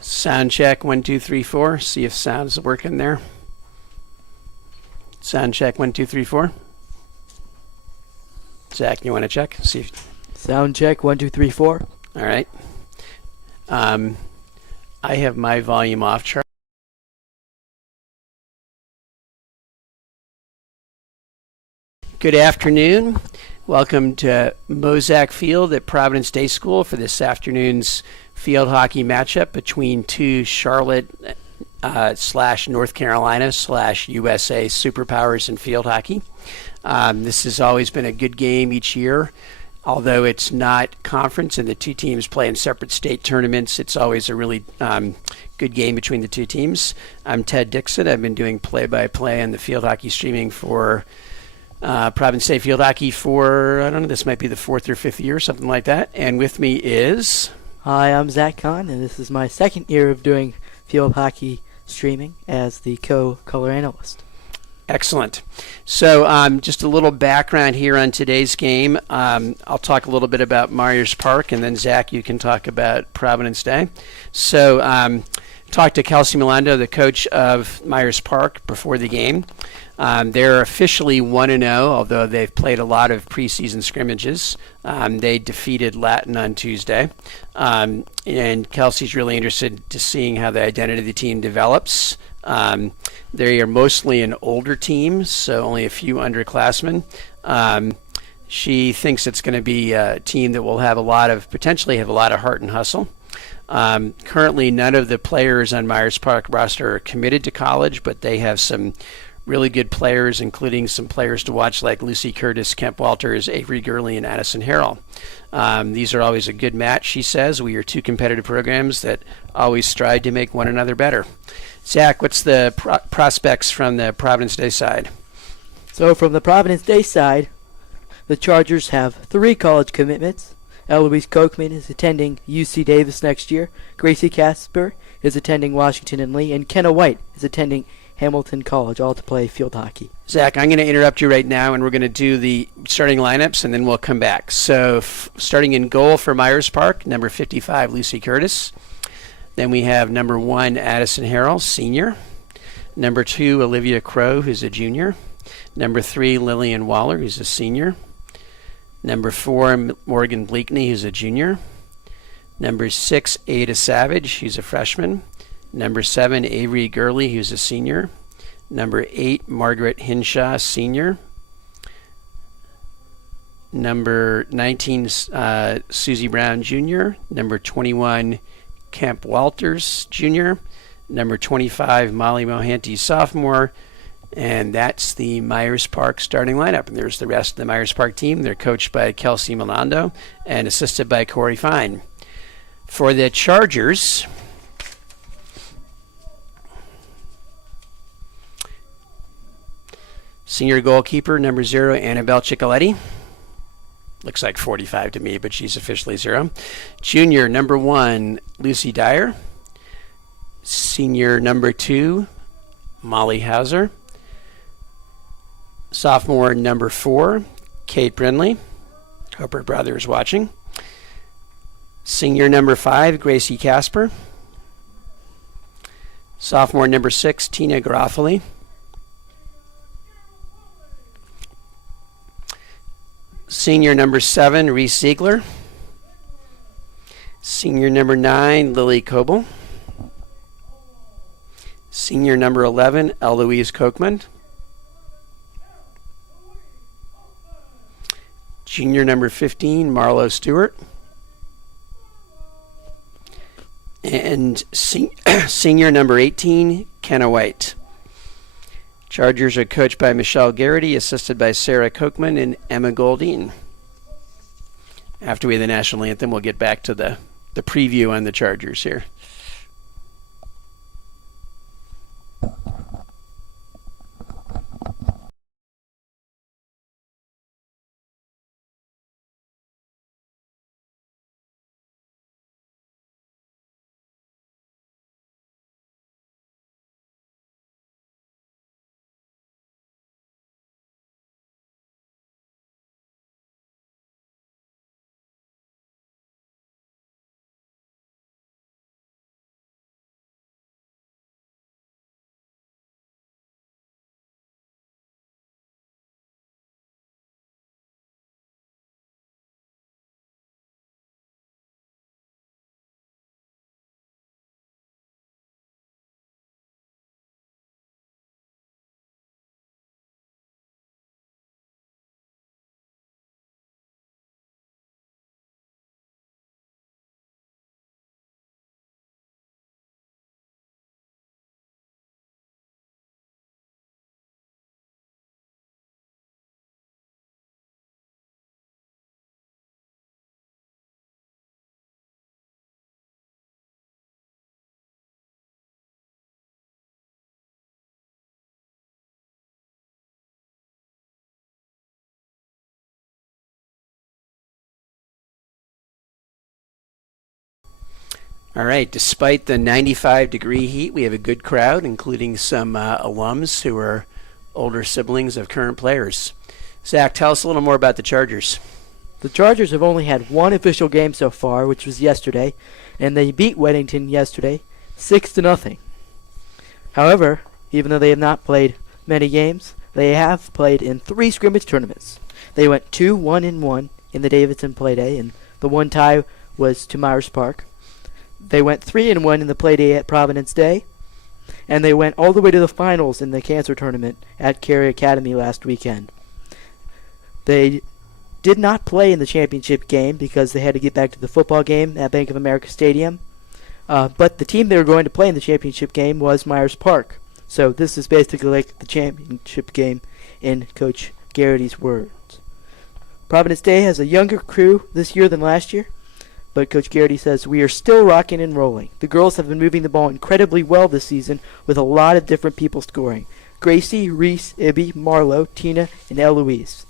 Sound check 1 2 3 4. See if sound's working there. Sound check 1 2 3 4. Zach, you want to check? See if... Sound check 1 2 3 4. All right. I have my volume off. Good afternoon. Welcome to Mozak Field at Providence Day School for this afternoon's field hockey matchup between two Charlotte / North Carolina / USA superpowers in field hockey. This has always been a good game each year. Although it's not conference and the two teams play in separate state tournaments, it's always a really good game between the two teams. I'm Ted Dixon. I've been doing play-by-play on the field hockey streaming for Providence Day Field Hockey for, I don't know, this might be the 4th or 5th year, something like that. And with me is... Hi, I'm Zach Kahn, and this is my 2nd year of doing field hockey streaming as the co-color analyst. Excellent. So just a little background here on today's game. I'll talk a little bit about Myers Park, and then Zach, you can talk about Providence Day. So talked to Kelsey Milando, the coach of Myers Park, before the game. They're officially 1-0, although they've played a lot of preseason scrimmages. They defeated Latin on Tuesday. And Kelsey's really interested to seeing how the identity of the team develops. They are mostly an older team, so only a few underclassmen. She thinks it's going to be a team that will have potentially have a lot of heart and hustle. Currently, none of the players on Myers Park roster are committed to college, but they have some really good players, including some players to watch like Lucy Curtis, Kemp Walters, Avery Gurley, and Addison Harrell. These are always a good match, she says. We are two competitive programs that always strive to make one another better. Zach, what's the prospects from the Providence Day side? So from the Providence Day side, the Chargers have 3 college commitments. Eloise Kochman is attending UC Davis next year. Gracie Casper is attending Washington and Lee. And Kenna White is attending Hamilton College, all to play field hockey. Zach, I'm going to interrupt you right now, and we're going to do the starting lineups, and then we'll come back. So starting in goal for Myers Park, number 55, Lucy Curtis. Then we have number 1, Addison Harrell, senior. Number 2, Olivia Crow, who's a junior. Number 3, Lillian Waller, who's a senior. Number 4, Morgan Bleakney, who's a junior. Number 6, Ada Savage, who's a freshman. Number 7, Avery Gurley, who's a senior. Number 8, Margaret Hinshaw, senior. Number 19, Susie Brown, junior. Number 21, Kemp Walters, junior. Number 25, Molly Mohanty, sophomore. And that's the Myers Park starting lineup. And there's the rest of the Myers Park team. They're coached by Kelsey Milando and assisted by Corey Fine. For the Chargers, senior goalkeeper, number 0, Annabelle Ciccoletti. Looks like 45 to me, but she's officially 0. Junior, number 1, Lucy Dyer. Senior, number 2, Molly Hauser. Sophomore, number 4, Kate Brindley. Hope her brother is watching. Senior, number 5, Gracie Casper. Sophomore, number 6, Tina Garofoli. Senior number 7, Reese Ziegler. Senior number 9, Lily Coble. Senior number 11, Eloise Kochman. Junior number 15, Marlo Stewart. And senior number 18, Kenna White. Chargers are coached by Michelle Garrity, assisted by Sarah Kochman and Emma Goldine. After we have the national anthem, we'll get back to the preview on the Chargers here. All right, despite the 95-degree heat, we have a good crowd, including some alums who are older siblings of current players. Zach, tell us a little more about the Chargers. The Chargers have only had one official game so far, which was yesterday, and they beat Weddington yesterday 6-0. However, even though they have not played many games, they have played in 3 scrimmage tournaments. They went 2-1-1 in the Davidson Play Day, and the one tie was to Myers Park. They went 3-1 in the Play Day at Providence Day, and they went all the way to the finals in the Cancer Tournament at Cary Academy last weekend. They did not play in the championship game because they had to get back to the football game at Bank of America Stadium. But the team they were going to play in the championship game was Myers Park. So this is basically like the championship game in Coach Garrity's words. Providence Day has a younger crew this year than last year, but Coach Garrity says, "We are still rocking and rolling. The girls have been moving the ball incredibly well this season with a lot of different people scoring. Gracie, Reese, Ibby, Marlo, Tina, and Eloise.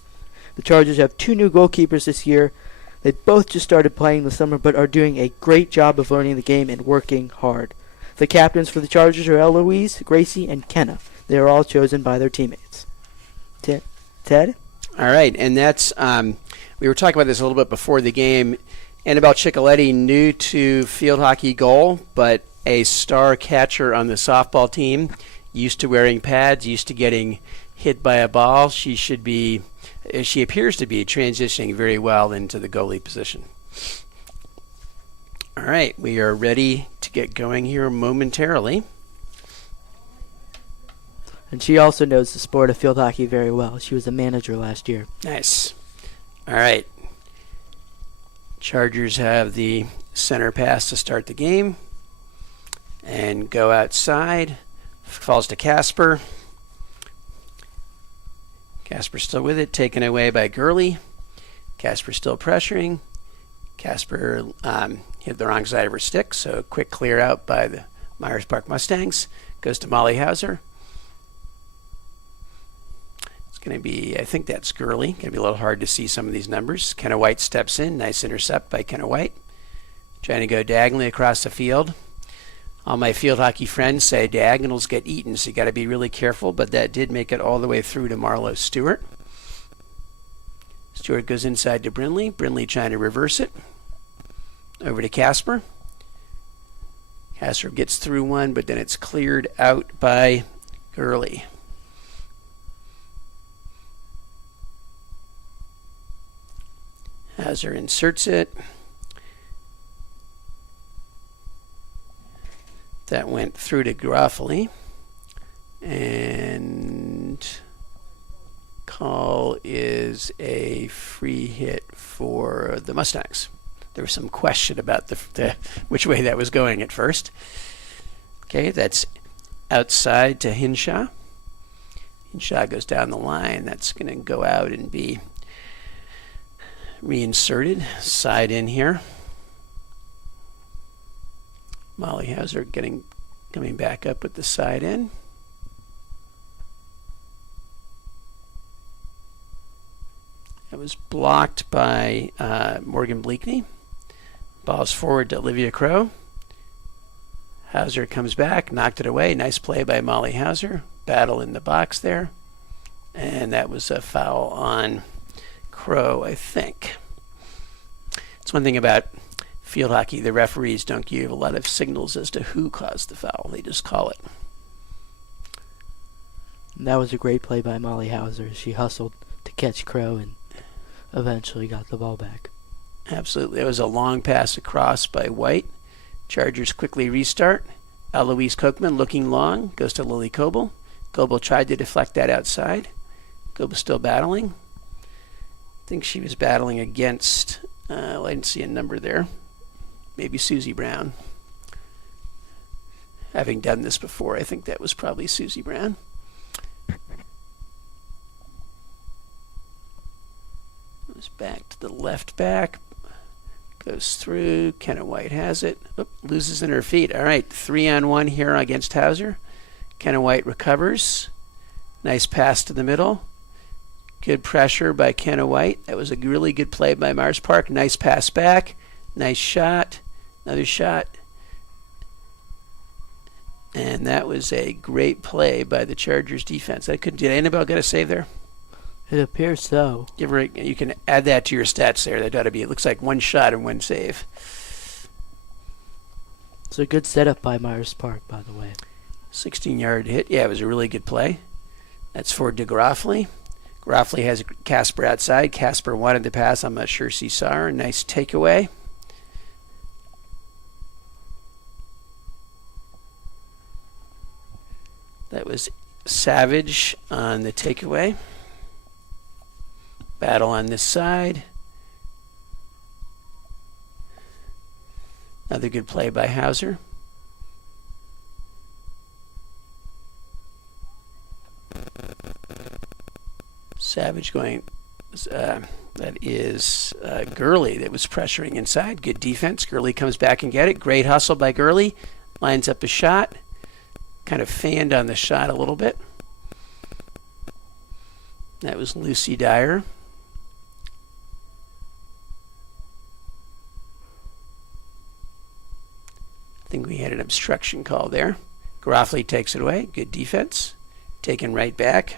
The Chargers have 2 new goalkeepers this year. They both just started playing this summer but are doing a great job of learning the game and working hard. The captains for the Chargers are Eloise, Gracie, and Kenna. They are all chosen by their teammates." Ted? All right, and that's we were talking about this a little bit before the game. Annabelle Ciccoletti, new to field hockey goal, but a star catcher on the softball team, used to wearing pads, used to getting hit by a ball. She appears to be transitioning very well into the goalie position. All right, we are ready to get going here momentarily. And she also knows the sport of field hockey very well. She was a manager last year. Nice. All right. Chargers have the center pass to start the game and go outside. Falls to Casper. Casper still with it, taken away by Gurley. Casper still pressuring. Casper hit the wrong side of her stick, so quick clear out by the Myers Park Mustangs. Goes to Molly Hauser. It's going to be, I think that's Gurley. Going to be a little hard to see some of these numbers. Kenna White steps in. Nice intercept by Kenna White. Trying to go diagonally across the field. All my field hockey friends say diagonals get eaten, so you got to be really careful, but that did make it all the way through to Marlo Stewart. Stewart goes inside to Brindley. Brindley trying to reverse it. Over to Casper. Casper gets through one, but then it's cleared out by Gurley. Hauser inserts it. That went through to Groffoli. And call is a free hit for the Mustangs. There was some question about the which way that was going at first. Okay, that's outside to Hinshaw. Hinshaw goes down the line. That's going to go out and be reinserted. Side in here. Molly Hauser coming back up with the side in. That was blocked by Morgan Bleakney. Ball's forward to Olivia Crow. Hauser comes back, knocked it away. Nice play by Molly Hauser. Battle in the box there. And that was a foul on Crow, I think. It's one thing about field hockey, the referees don't give a lot of signals as to who caused the foul. They just call it. That was a great play by Molly Hauser. She hustled to catch Crow and eventually got the ball back. Absolutely. It was a long pass across by White. Chargers quickly restart. Eloise Kochman looking long. Goes to Lily Coble. Coble tried to deflect that outside. Coble still battling. I think she was battling against, I didn't see a number there. Maybe Susie Brown. Having done this before, I think that was probably Susie Brown. Goes back to the left back. Goes through. Kenna White has it. Oop, loses in her feet. All right, 3-on-1 here against Hauser. Kenna White recovers. Nice pass to the middle. Good pressure by Kenna White. That was a really good play by Myers Park. Nice pass back. Nice shot. Another shot. And that was a great play by the Chargers defense. Did Annabelle get a save there? It appears so. You can add that to your stats there. That ought to be. It looks like one shot and one save. It's a good setup by Myers Park, by the way. 16-yard hit. Yeah, it was a really good play. That's for DeGroffley. Groffley has Casper outside. Casper wanted the pass. I'm not sure she saw her. Nice takeaway. That was Savage on the takeaway. Battle on this side. Another good play by Hauser. Savage going, that is Gurley that was pressuring inside. Good defense. Gurley comes back and get it. Great hustle by Gurley. Lines up a shot. Kind of fanned on the shot a little bit. That was Lucy Dyer. I think we had an obstruction call there. Groffley takes it away. Good defense. Taken right back.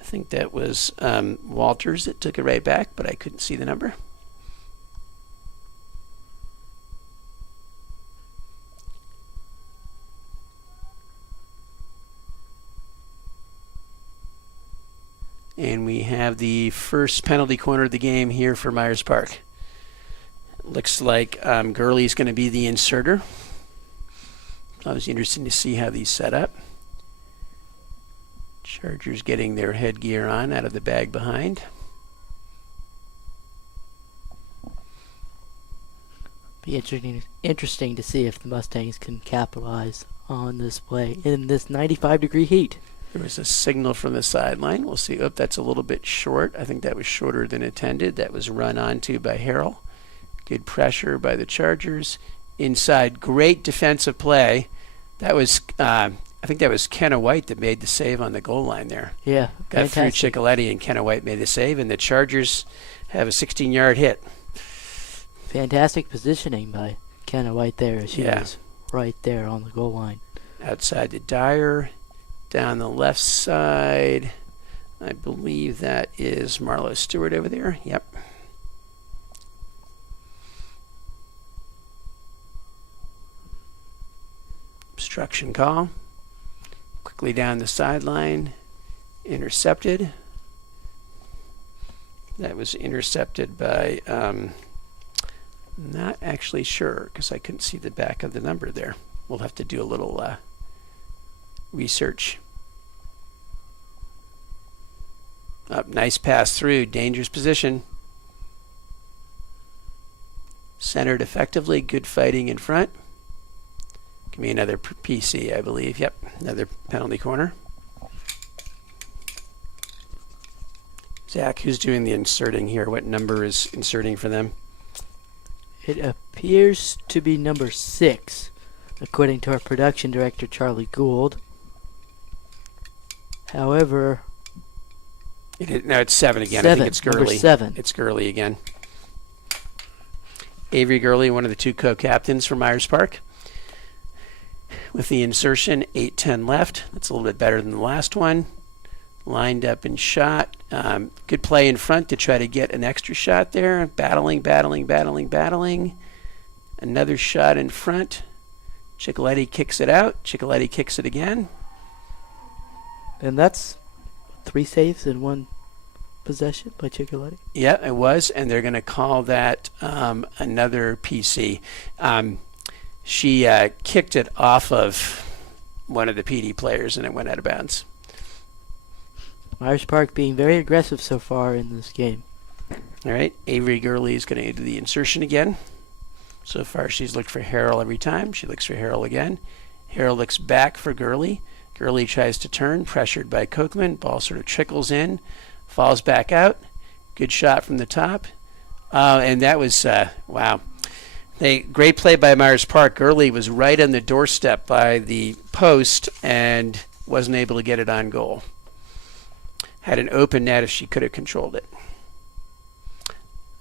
I think that was Walters that took it right back, but I couldn't see the number. And we have the first penalty corner of the game here for Myers Park. Looks like Gurley's going to be the inserter. It was interesting to see how these set up. Chargers getting their headgear on out of the bag behind. Be interesting to see if the Mustangs can capitalize on this play in this 95-degree heat. There was a signal from the sideline. We'll see. Oh, that's a little bit short. I think that was shorter than intended. That was run onto by Harrell. Good pressure by the Chargers. Inside, great defensive play. That was, I think that was Kenna White that made the save on the goal line there. Yeah, got fantastic. through Ciccoletti, and Kenna White made the save, and the Chargers have a 16-yard hit. Fantastic positioning by Kenna White there. She was right there on the goal line. Outside to Dyer. Down the left side, I believe that is Marlo Stewart over there. Yep. Obstruction call. Quickly down the sideline. Intercepted. That was intercepted by, not actually sure because I couldn't see the back of the number there. We'll have to do a little research. Nice pass through. Dangerous position. Centered effectively. Good fighting in front. Give me another PC, I believe. Yep, another penalty corner. Zach, who's doing the inserting here? What number is inserting for them? It appears to be number 6, according to our production director, Charlie Gould. However, no, it's 7 again. 7, I think it's Gurley. number 7. It's Gurley again. Avery Gurley, one of the 2 co-captains for Myers Park. With the insertion, 8:10 left. That's a little bit better than the last one. Lined up and shot. Good play in front to try to get an extra shot there. Battling. Another shot in front. Ciccoletti kicks it out. Ciccoletti kicks it again. And that's 3 saves in 1 possession by Ciccoletti. Yeah, it was, and they're going to call that another PC. She kicked it off of one of the PD players, and it went out of bounds. Myers Park being very aggressive so far in this game. All right, Avery Gurley is going to do the insertion again. So far, she's looked for Harrell every time. She looks for Harrell again. Harrell looks back for Gurley. Gurley tries to turn, pressured by Kochman. Ball sort of trickles in, falls back out. Good shot from the top. And that was, wow. Great play by Myers Park. Gurley was right on the doorstep by the post and wasn't able to get it on goal. Had an open net if she could have controlled it.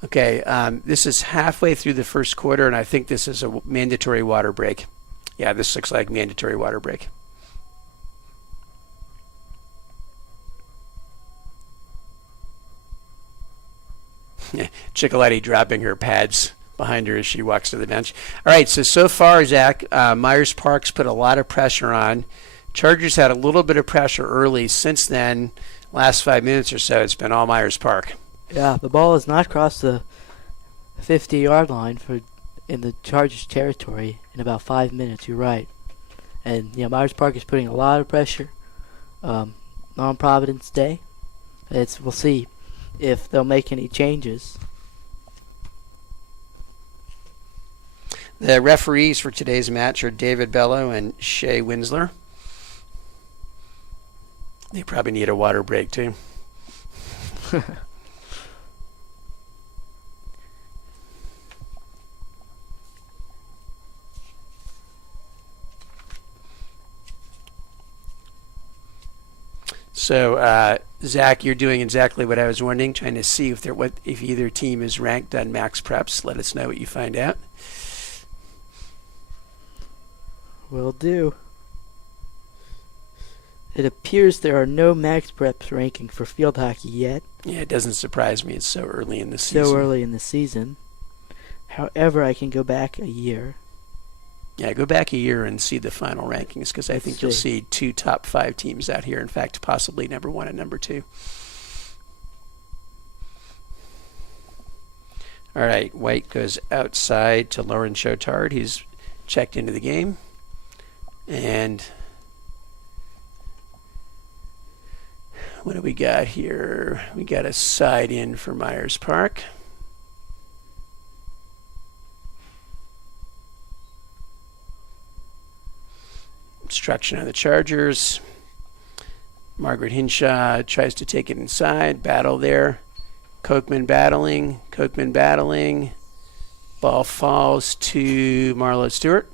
Okay, this is halfway through the first quarter, and I think this is a mandatory water break. Yeah, this looks like mandatory water break. Chicoletti dropping her pads behind her as she walks to the bench. All right, so far, Zach, Myers Park's put a lot of pressure on. Chargers had a little bit of pressure early. Since then, last 5 minutes or so, it's been all Myers Park. Yeah, the ball has not crossed the 50-yard line in the Chargers territory in about 5 minutes. You're right. And Myers Park is putting a lot of pressure on Providence Day. We'll see if they'll make any changes. The referees for today's match are David Bello and Shea Winsler. They probably need a water break too. So, Zach, you're doing exactly what I was wondering, trying to see if either team is ranked on Max Preps. Let us know what you find out. Will do. It appears there are no Max Preps ranking for field hockey yet. Yeah, it doesn't surprise me. It's so early in the season. So early in the season. However, I can go back a year. Yeah, go back a year and see the final rankings, because I think you'll see 2 top 5 teams out here. In fact, possibly number 1 and number 2. All right, White goes outside to Lauren Chotard. He's checked into the game. And what do we got here? We got a side in for Myers Park. Obstruction on the Chargers. Margaret Hinshaw tries to take it inside. Battle there. Kochman battling. Ball falls to Marlo Stewart.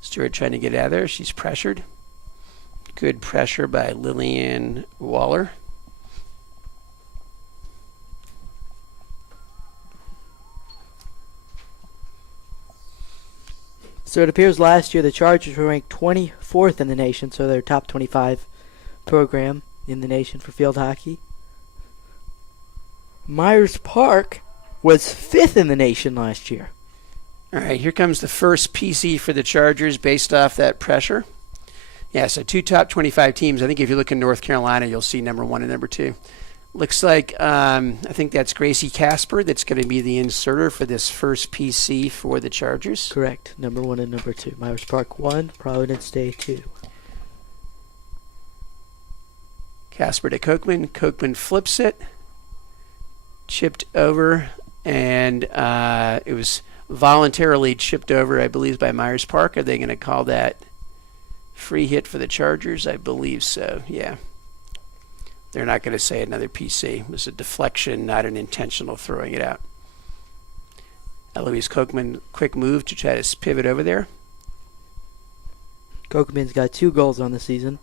Stewart trying to get out of there. She's pressured. Good pressure by Lillian Waller. So it appears last year the Chargers were ranked 24th in the nation, so they're top 25 program in the nation for field hockey. Myers Park was 5th in the nation last year. All right, here comes the first PC for the Chargers based off that pressure. Yeah, so 2 top 25 teams. I think if you look in North Carolina, you'll see number 1 and number 2. Looks like, I think that's Gracie Casper that's going to be the inserter for this first PC for the Chargers. Correct, number 1 and number 2. Myers Park 1, Providence Day 2. Casper to Kochman. Kochman flips it. Chipped over, and it was voluntarily chipped over, I believe, by Myers Park. Are they going to call that free hit for the Chargers? I believe so, yeah. They're not going to say another PC. It was a deflection, not an intentional throwing it out. Eloise Kochman, quick move to try to pivot over there. Kochman's got 2 goals on the season.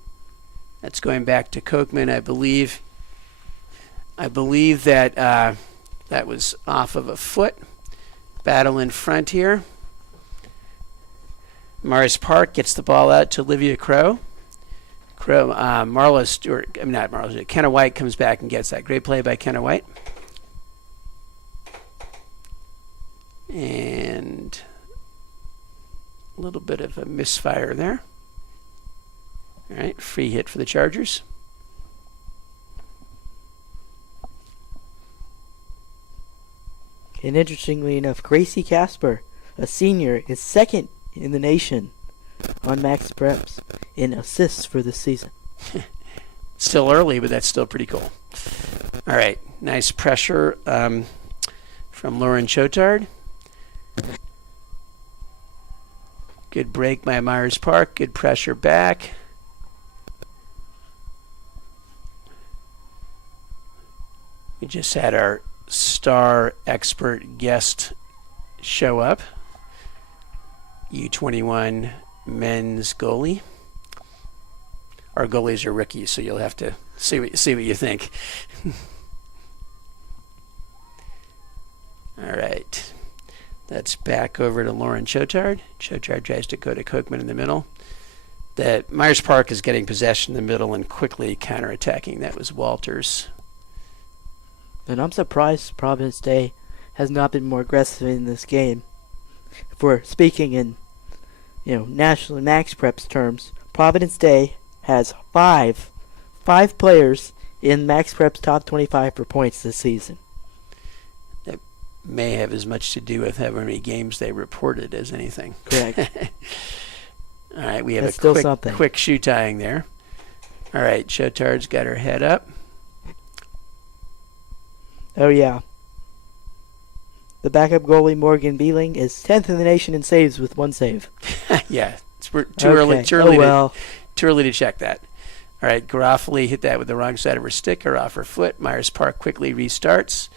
That's going back to Kochman, I believe. I believe that that was off of a foot. Battle in front here. Myers Park gets the ball out to Olivia Crow. Marlo Stewart, not Marlo, Kenna White comes back and gets that. Great play by Kenna White. And a little bit of a misfire there. All right, free hit for the Chargers. And interestingly enough, Gracie Casper, a senior, is 2nd in the nation on Max Preps in assists for this season. Still early, but that's still pretty cool. All right, nice pressure from Lauren Chotard. Good break by Myers Park. Good pressure back. We just had our star expert guest show up. U21 men's goalie. Our goalies are rookies, so you'll have to see what you think. All right. That's back over to Lauren Chotard. Chotard tries to go to Kochman in the middle. That Myers Park is getting possession in the middle and quickly counterattacking. That was Walters. And I'm surprised Providence Day has not been more aggressive in this game. If we're speaking in, national max preps terms, Providence Day has five players in max preps top 25 for points this season. That may have as much to do with how many games they reported as anything. Correct. All right, we have That's a quick shoe tying there. All right, Chotard's got her head up. Oh, yeah. The backup goalie, Morgan Beeling, is 10th in the nation in saves with 1 save. Yeah, it's too early to check that. All right, Garofoli hit that with the wrong side of her stick or off her foot. Myers Park quickly restarts.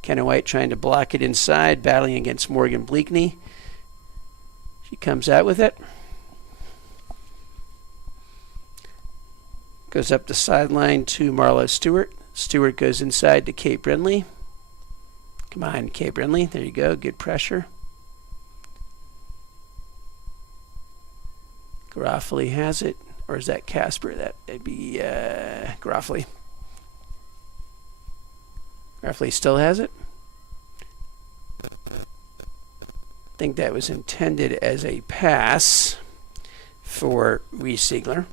Kenna White trying to block it inside, battling against Morgan Bleakney. She comes out with it. Goes up the sideline to Marlo Stewart. Stewart goes inside to Kate Brindley. Come on, Kate Brindley. There you go. Good pressure. Garofoli has it. Or is that Casper? That'd be Garofoli. Garofoli still has it. I think that was intended as a pass for Reese Ziegler.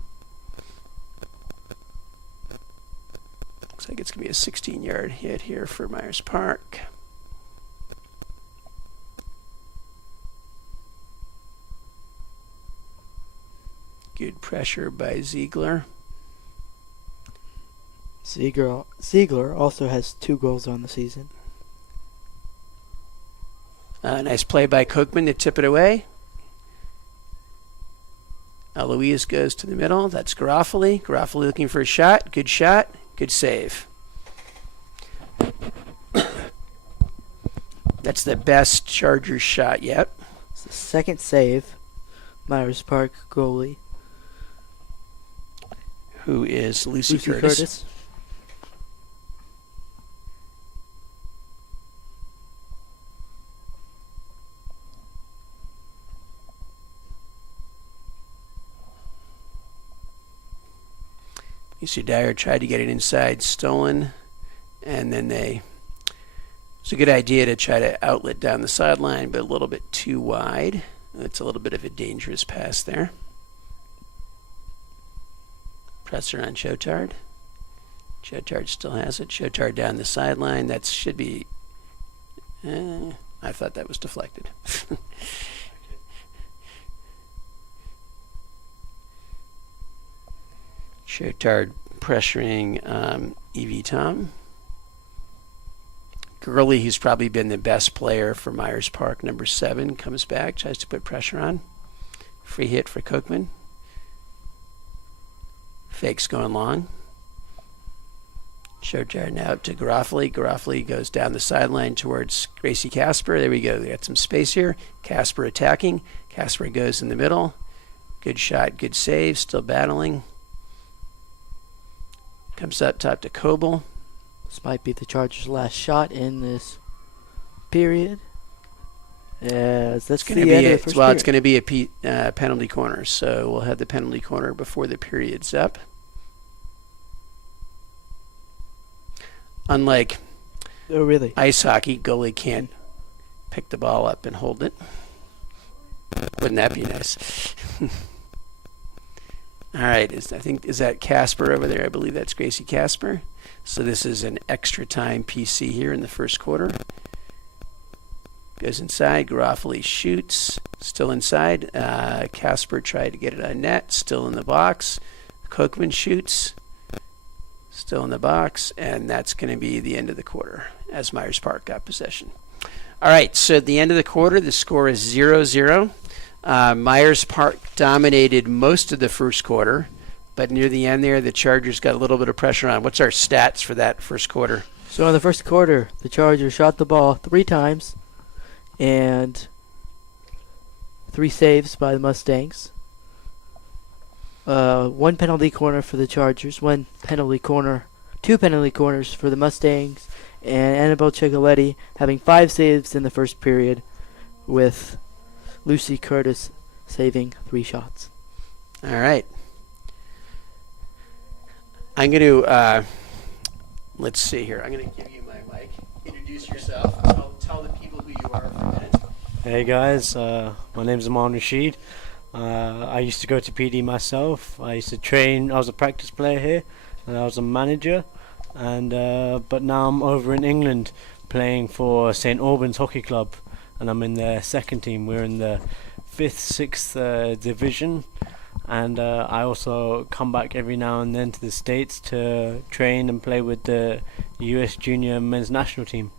Looks like it's going to be a 16-yard hit here for Myers Park. Good pressure by Ziegler. Ziegler also has 2 goals on the season. Nice play by Kochman to tip it away. Eloise goes to the middle. That's Garofoli. Garofoli looking for a shot. Good shot. Good save. That's the best Chargers shot yet. It's the second save. Myers Park goalie. Who is Lucy Curtis. Lucy Dyer tried to get it inside, stolen, and then it's a good idea to try to outlet down the sideline, but a little bit too wide. That's a little bit of a dangerous pass there. Presser on Chotard. Chotard still has it. Chotard down the sideline. That should be... I thought that was deflected. Chotard pressuring Evie Tom. Gurley, who's probably been the best player for Myers Park, number 7, comes back, tries to put pressure on. Free hit for Kochman. Fake's going long. Chotard now up to Garofoli. Garofoli goes down the sideline towards Gracie Casper. There we go. We got some space here. Casper attacking. Casper goes in the middle. Good shot, good save. Still battling. Comes up top to Coble. This might be the Chargers' last shot in this period. It's going to be a penalty corner, so we'll have the penalty corner before the period's up. Unlike ice hockey, goalie can't pick the ball up and hold it. Wouldn't that be nice? All right, is that Casper over there? I believe that's Gracie Casper. So this is an extra time PC here in the first quarter. Goes inside. Garofoli shoots. Still inside. Casper tried to get it on net. Still in the box. Kochman shoots. Still in the box. And that's going to be the end of the quarter as Myers Park got possession. All right, so at the end of the quarter, the score is 0-0. Myers Park dominated most of the first quarter, but near the end there, the Chargers got a little bit of pressure on. What's our stats for that first quarter? So in the first quarter, the Chargers shot the ball 3 times, and 3 saves by the Mustangs. 1 penalty corner for the Chargers, 2 penalty corners for the Mustangs, and Annabelle Cicoletti having 5 saves in the first period, with Lucy Curtis saving 3 shots. All right. I'm going to, let's see here. I'm going to give you my mic. Introduce yourself. Tell the people who you are for a minute. Hey guys, my name's Aman Rashid. I used to go to PD myself. I used to train. I was a practice player here, and I was a manager. And but now I'm over in England playing for St Albans Hockey Club, and I'm in the second team. We're in the 5th, 6th division, and I also come back every now and then to the States to train and play with the US Junior Men's National Team,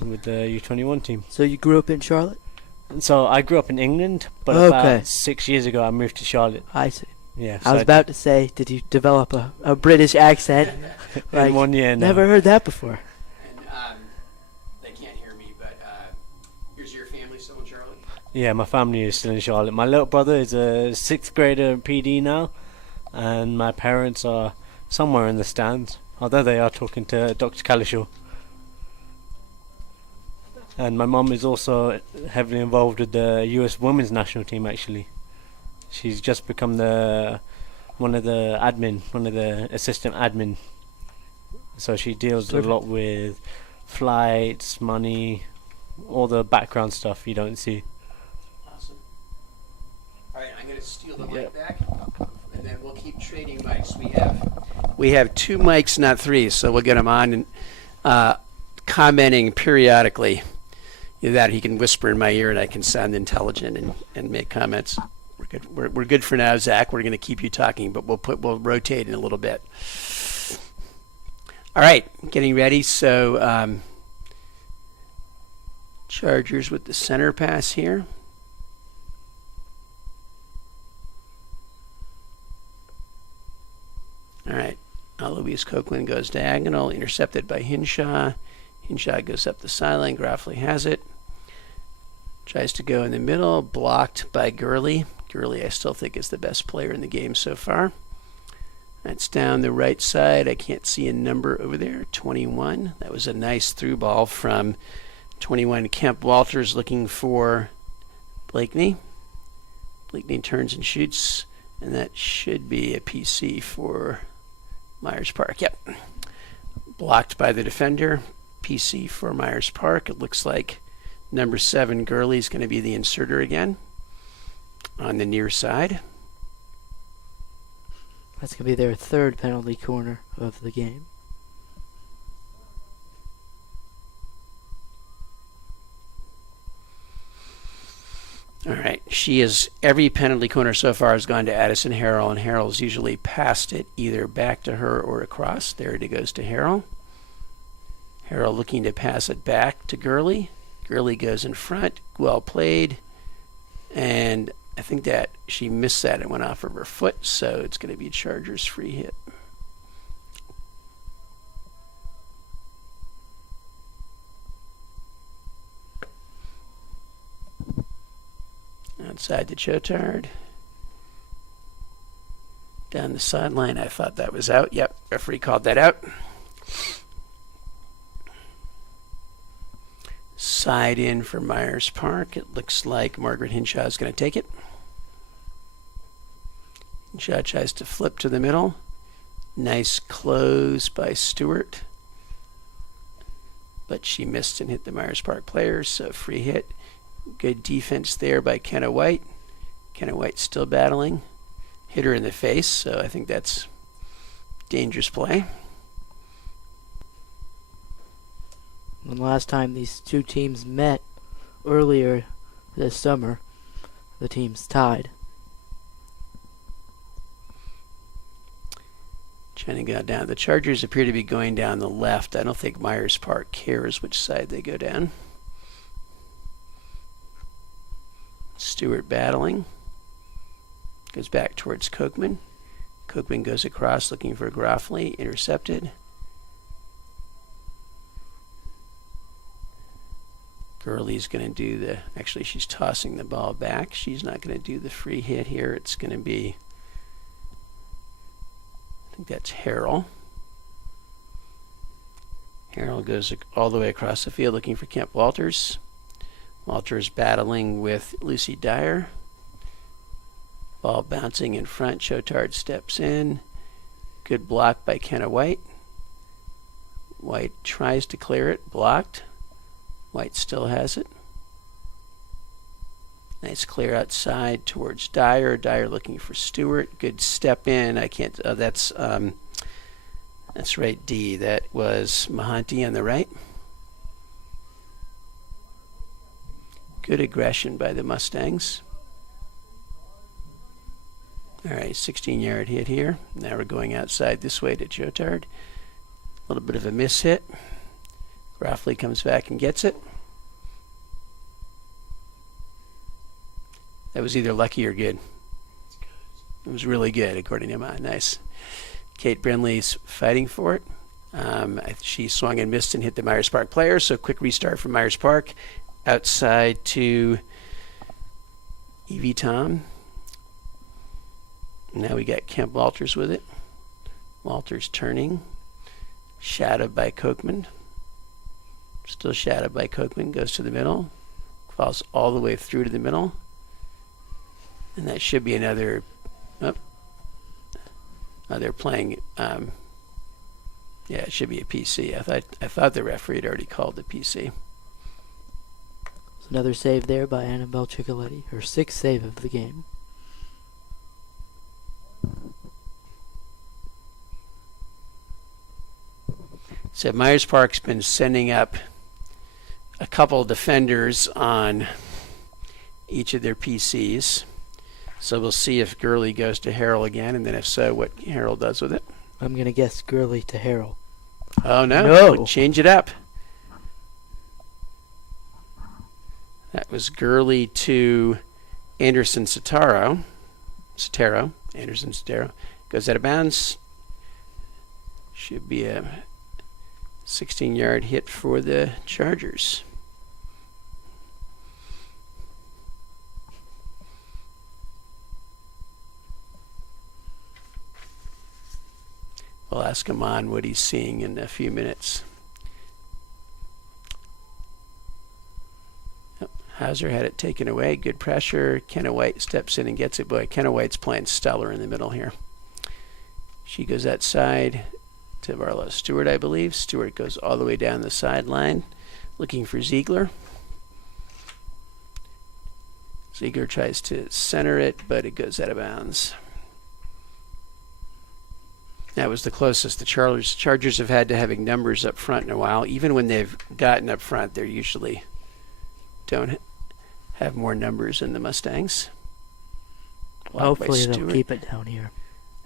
with the U21 team. So you grew up in Charlotte? So I grew up in England, but Okay. about 6 years ago I moved to Charlotte. I see. Yeah, I was about to say, did you develop a British accent? in 1 year now. Never heard that before. And they can't hear me, but is your family still in Charlotte? Yeah, my family is still in Charlotte. My little brother is a 6th grader at PD now, and my parents are somewhere in the stands, although they are talking to Dr. Calishaw. And my mum is also heavily involved with the US Women's National Team, actually. She's just become one of the assistant admin. So she deals a lot with flights, money, all the background stuff you don't see. Awesome. All right, I'm going to steal the mic back, and then we'll keep trading mics. We have 2 mics, not 3, so we'll get them on and commenting periodically. Either that, he can whisper in my ear, and I can sound intelligent and make comments. We're good. We're good for now, Zach. We're going to keep you talking, but we'll rotate in a little bit. All right, getting ready. So Chargers with the center pass here. All right, Louise Copeland goes diagonal, intercepted by Hinshaw. Hinshaw goes up the sideline. Grafley has it. Tries to go in the middle, blocked by Gurley. Gurley, I still think, is the best player in the game so far. That's down the right side. I can't see a number over there. 21. That was a nice through ball from 21. Kemp Walters looking for Blakeney. Blakeney turns and shoots, and that should be a PC for Myers Park. Yep. Blocked by the defender. PC for Myers Park. It looks like number 7, Gurley, is going to be the inserter again on the near side. That's going to be their 3rd penalty corner of the game. All right. Every penalty corner so far has gone to Addison Harrell, and Harrell's usually passed it either back to her or across. There it goes to Harrell. Harrell looking to pass it back to Gurley. Gurley goes in front. Well played. And I think that she missed that. It went off of her foot, so it's going to be Chargers free hit. Outside to Chotard. Down the sideline. I thought that was out. Yep, referee called that out. Side in for Myers Park. It looks like Margaret Hinshaw is going to take it. Hinshaw tries to flip to the middle. Nice close by Stewart. But she missed and hit the Myers Park players, so free hit. Good defense there by Kenna White. Kenna White still battling. Hit her in the face, so I think that's dangerous play. When last time these 2 teams met earlier this summer, the teams tied. Trying to go down. The Chargers appear to be going down the left. I don't think Myers Park cares which side they go down. Stewart battling. Goes back towards Kochman. Kochman goes across looking for Grafley. Intercepted. Gurley's going to do the... Actually, she's tossing the ball back. She's not going to do the free hit here. It's going to be... I think that's Harrell. Harrell goes all the way across the field looking for Kemp Walters. Walters battling with Lucy Dyer. Ball bouncing in front. Chotard steps in. Good block by Kenna White. White tries to clear it. Blocked. White still has it. Nice clear outside towards Dyer. Dyer looking for Stewart. Good step in. I can't. That's right, D. That was Mahanti on the right. Good aggression by the Mustangs. All right, 16-yard hit here. Now we're going outside this way to Chotard. A little bit of a miss hit. Grafley comes back and gets it. That was either lucky or good. It was really good, according to mine. Nice. Kate Brinley's fighting for it. She swung and missed and hit the Myers Park player, so quick restart from Myers Park. Outside to Evie Tom. Now we got Kemp Walters with it. Walters turning. Shadowed by Kochman. Still shadowed by Kochman. Goes to the middle. Falls all the way through to the middle. And that should be another. Oh, they're playing. Yeah, it should be a PC. I thought the referee had already called the PC. Another save there by Annabelle Ciccoletti, her 6th save of the game. So Myers Park's been sending up a couple defenders on each of their PCs. So we'll see if Gurley goes to Harrell again, and then if so, what Harrell does with it. I'm going to guess Gurley to Harrell. Oh, no. No. Change it up. That was Gurley to Anderson Sotero. Anderson Sotero. Goes out of bounds. Should be a 16-yard hit for the Chargers. We'll ask him on what he's seeing in a few minutes. Hauser had it taken away. Good pressure. Kenna White steps in and gets it. Boy, Kenna White's playing stellar in the middle here. She goes outside to Marlo Stewart, I believe. Stewart goes all the way down the sideline looking for Ziegler. Ziegler tries to center it, but it goes out of bounds. That was the closest the Chargers have had to having numbers up front in a while. Even when they've gotten up front, they usually don't have more numbers than the Mustangs. Hopefully they'll keep it down here.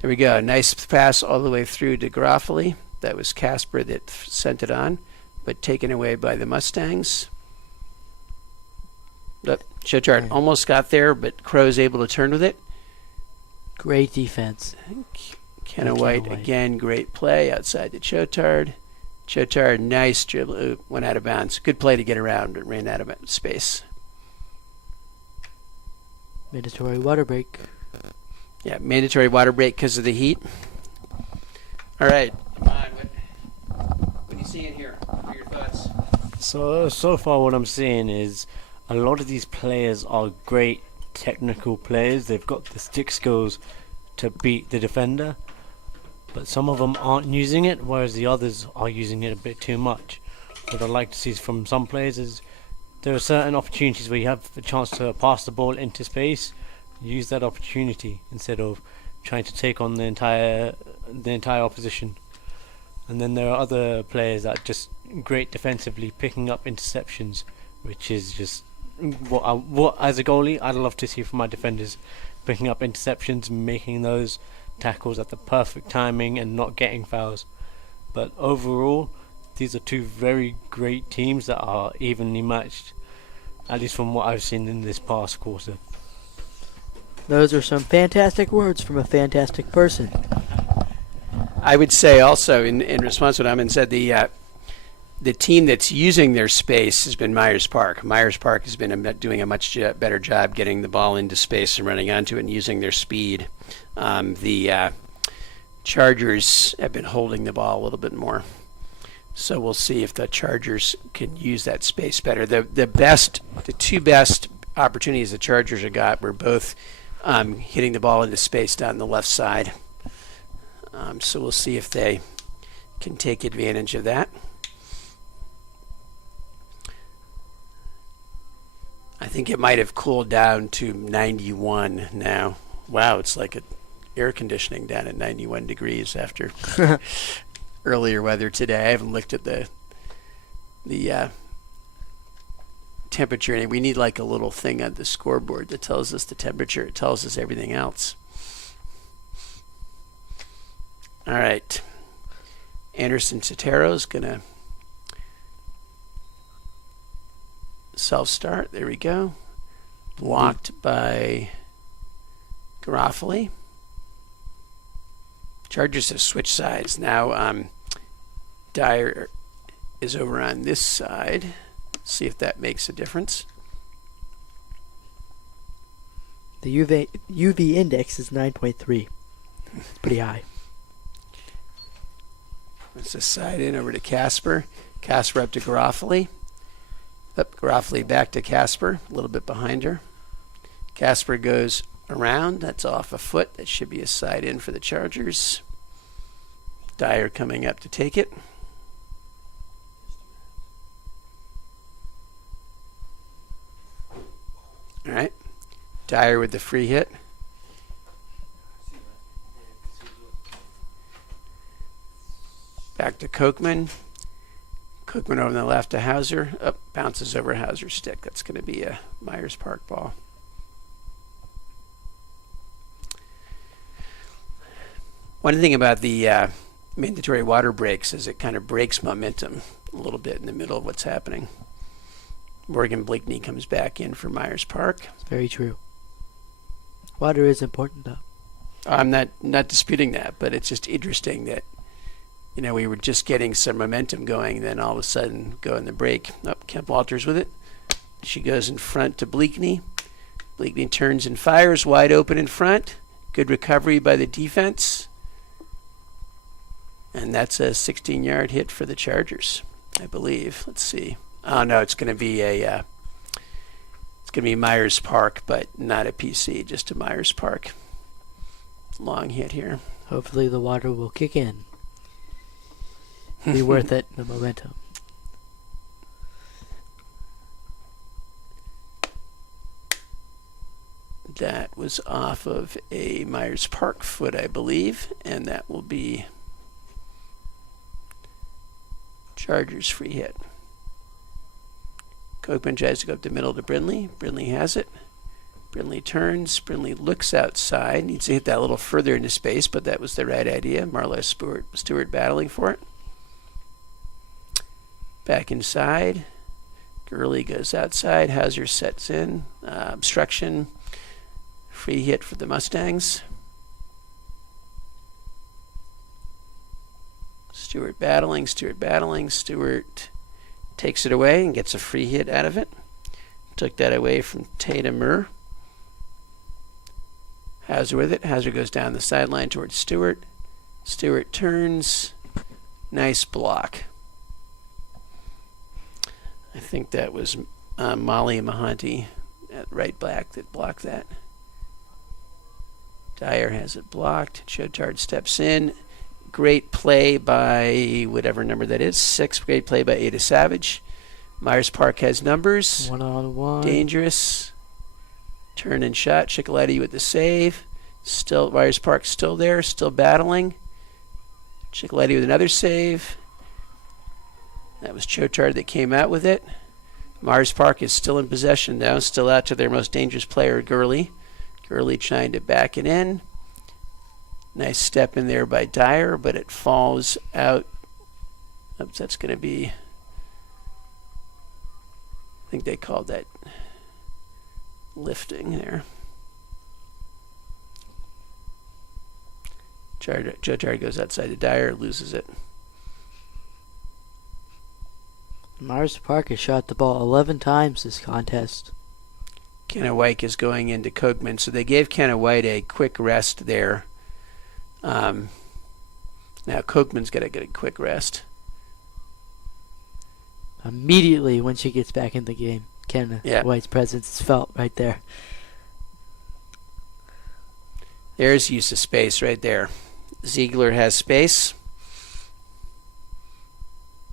There we go. Nice pass all the way through to Grafley. That was Casper that sent it on, but taken away by the Mustangs. Chotard almost got there, but Crow's able to turn with it. Great defense. Kenna White again, great play outside to Chotard. Chotard, nice dribble, went out of bounds. Good play to get around, but ran out of space. Mandatory water break. Yeah, mandatory water break because of the heat. All right, come on. What are you seeing here? What are your thoughts? So far what I'm seeing is a lot of these players are great technical players. They've got the stick skills to beat the defender, but some of them aren't using it, whereas the others are using it a bit too much. What I'd like to see from some players is there are certain opportunities where you have a chance to pass the ball into space. Use that opportunity instead of trying to take on the entire opposition. And then there are other players that are just great defensively, picking up interceptions, which is just what as a goalie I'd love to see from my defenders, picking up interceptions, making those tackles at the perfect timing and not getting fouls. But overall, these are two very great teams that are evenly matched, at least from what I've seen in this past quarter. Those are some fantastic words from a fantastic person. I would say also, in response to what Amin said, the team that's using their space has been Myers Park. Myers Park has been doing a much better job getting the ball into space and running onto it and using their speed. The Chargers have been holding the ball a little bit more. So we'll see if the Chargers can use that space better. The two best opportunities the Chargers have got were both hitting the ball into space down the left side. So we'll see if they can take advantage of that. I think it might have cooled down to 91 now. Wow, it's like air conditioning down at 91 degrees after earlier weather today. I haven't looked at the temperature, and we need like a little thing on the scoreboard that tells us the temperature. It tells us everything else. All right. Anderson Sotero is going to self-start. There we go. Blocked by Garofoli. Chargers have switched sides. Now Dyer is over on this side. See if that makes a difference. The UV index is 9.3. It's pretty high. Let's just side in over to Casper. Casper up to Garofoli. Up Garofoli back to Casper, a little bit behind her. Casper goes around. That's off a foot. That should be a side in for the Chargers. Dyer coming up to take it. All right. Dyer with the free hit. Back to Kochman. Kochman over on the left to Hauser. Up, bounces over Hauser's stick. That's going to be a Myers Park ball. One thing about the mandatory water breaks is it kind of breaks momentum a little bit in the middle of what's happening. Morgan Blakeney comes back in for Myers Park. It's very true. Water is important, though. I'm not disputing that, but it's just interesting that we were just getting some momentum going, then all of a sudden go in the break. Kemp Walters with it. She goes in front to Blakeney. Blakeney turns and fires wide open in front. Good recovery by the defense. And that's a 16-yard hit for the Chargers, I believe. Let's see. Oh no, it's going to be Myers Park, but not a PC, just a Myers Park. Long hit here. Hopefully the water will kick in. Be worth it, the momentum. That was off of a Myers Park foot, I believe, and that will be Chargers free hit. Kochman tries to go up the middle to Brindley. Brindley has it. Brindley turns. Brindley looks outside. Needs to hit that a little further into space, but that was the right idea. Marlo Stewart battling for it. Back inside. Gurley goes outside. Hauser sets in. Obstruction. Free hit for the Mustangs. Stewart battling. Stewart takes it away and gets a free hit out of it. Took that away from Tatum Murr. Hauser with it. Hauser goes down the sideline towards Stewart. Stewart turns. Nice block. I think that was Molly Mahanti at right back that blocked that. Dyer has it blocked. Chotard steps in. Great play by whatever number that is. 6. Great play by Ada Savage. Myers Park has numbers. 1-on-1. Dangerous. Turn and shot. Ciccoletti with the save. Still Myers Park still there. Still battling. Ciccoletti with another save. That was Chotard that came out with it. Myers Park is still in possession now. Still out to their most dangerous player, Gurley. Gurley trying to back it in. Nice step in there by Dyer, but it falls out. Oops, that's going to be, I think they called that lifting there. Joe Terry goes outside to Dyer, loses it. Myers Park has shot the ball 11 times this contest. Kenna White is going into Kochman, so they gave Kenna White a quick rest there. Now Kochman's got to get a quick rest. immediately when she gets back in the game. Kenna White's presence is felt right there. There's use of space right there. Ziegler has space.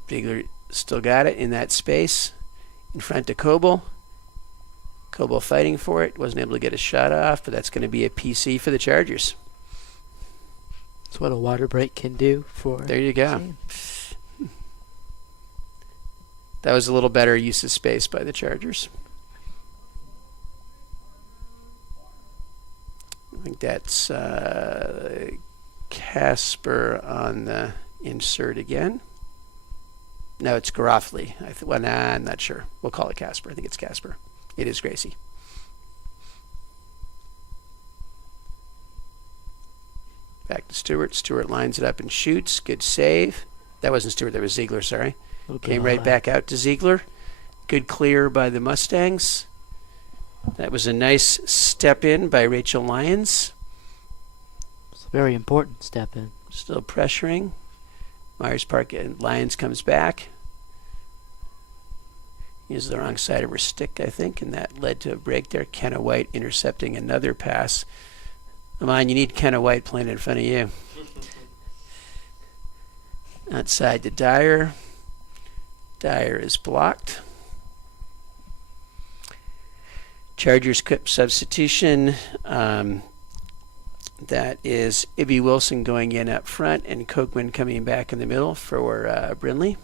Ziegler still got it in that space. In front of Coble. Coble fighting for it. Wasn't able to get a shot off, but that's going to be a PC for the Chargers. That's what a water break can do for. There you go. That was a little better use of space by the Chargers. I think that's Casper on the insert again. No, it's Garofoli. I'm not sure. We'll call it Casper. I think it's Casper. It is Gracie. Back to Stewart. Stewart lines it up and shoots. Good save. That wasn't Stewart. That was Ziegler, sorry. Came right back out to Ziegler. Good clear by the Mustangs. That was a nice step in by Rachel Lyons. It's a very important step in. Still pressuring. Myers Park and Lyons comes back. Uses the wrong side of her stick, I think, and that led to a break there. Kenna White intercepting another pass. Come on, you need Kenna White playing in front of you. Outside to Dyer. Dyer is blocked. Chargers quick substitution. That is Ibby Wilson going in up front and Kochman coming back in the middle for Brindley.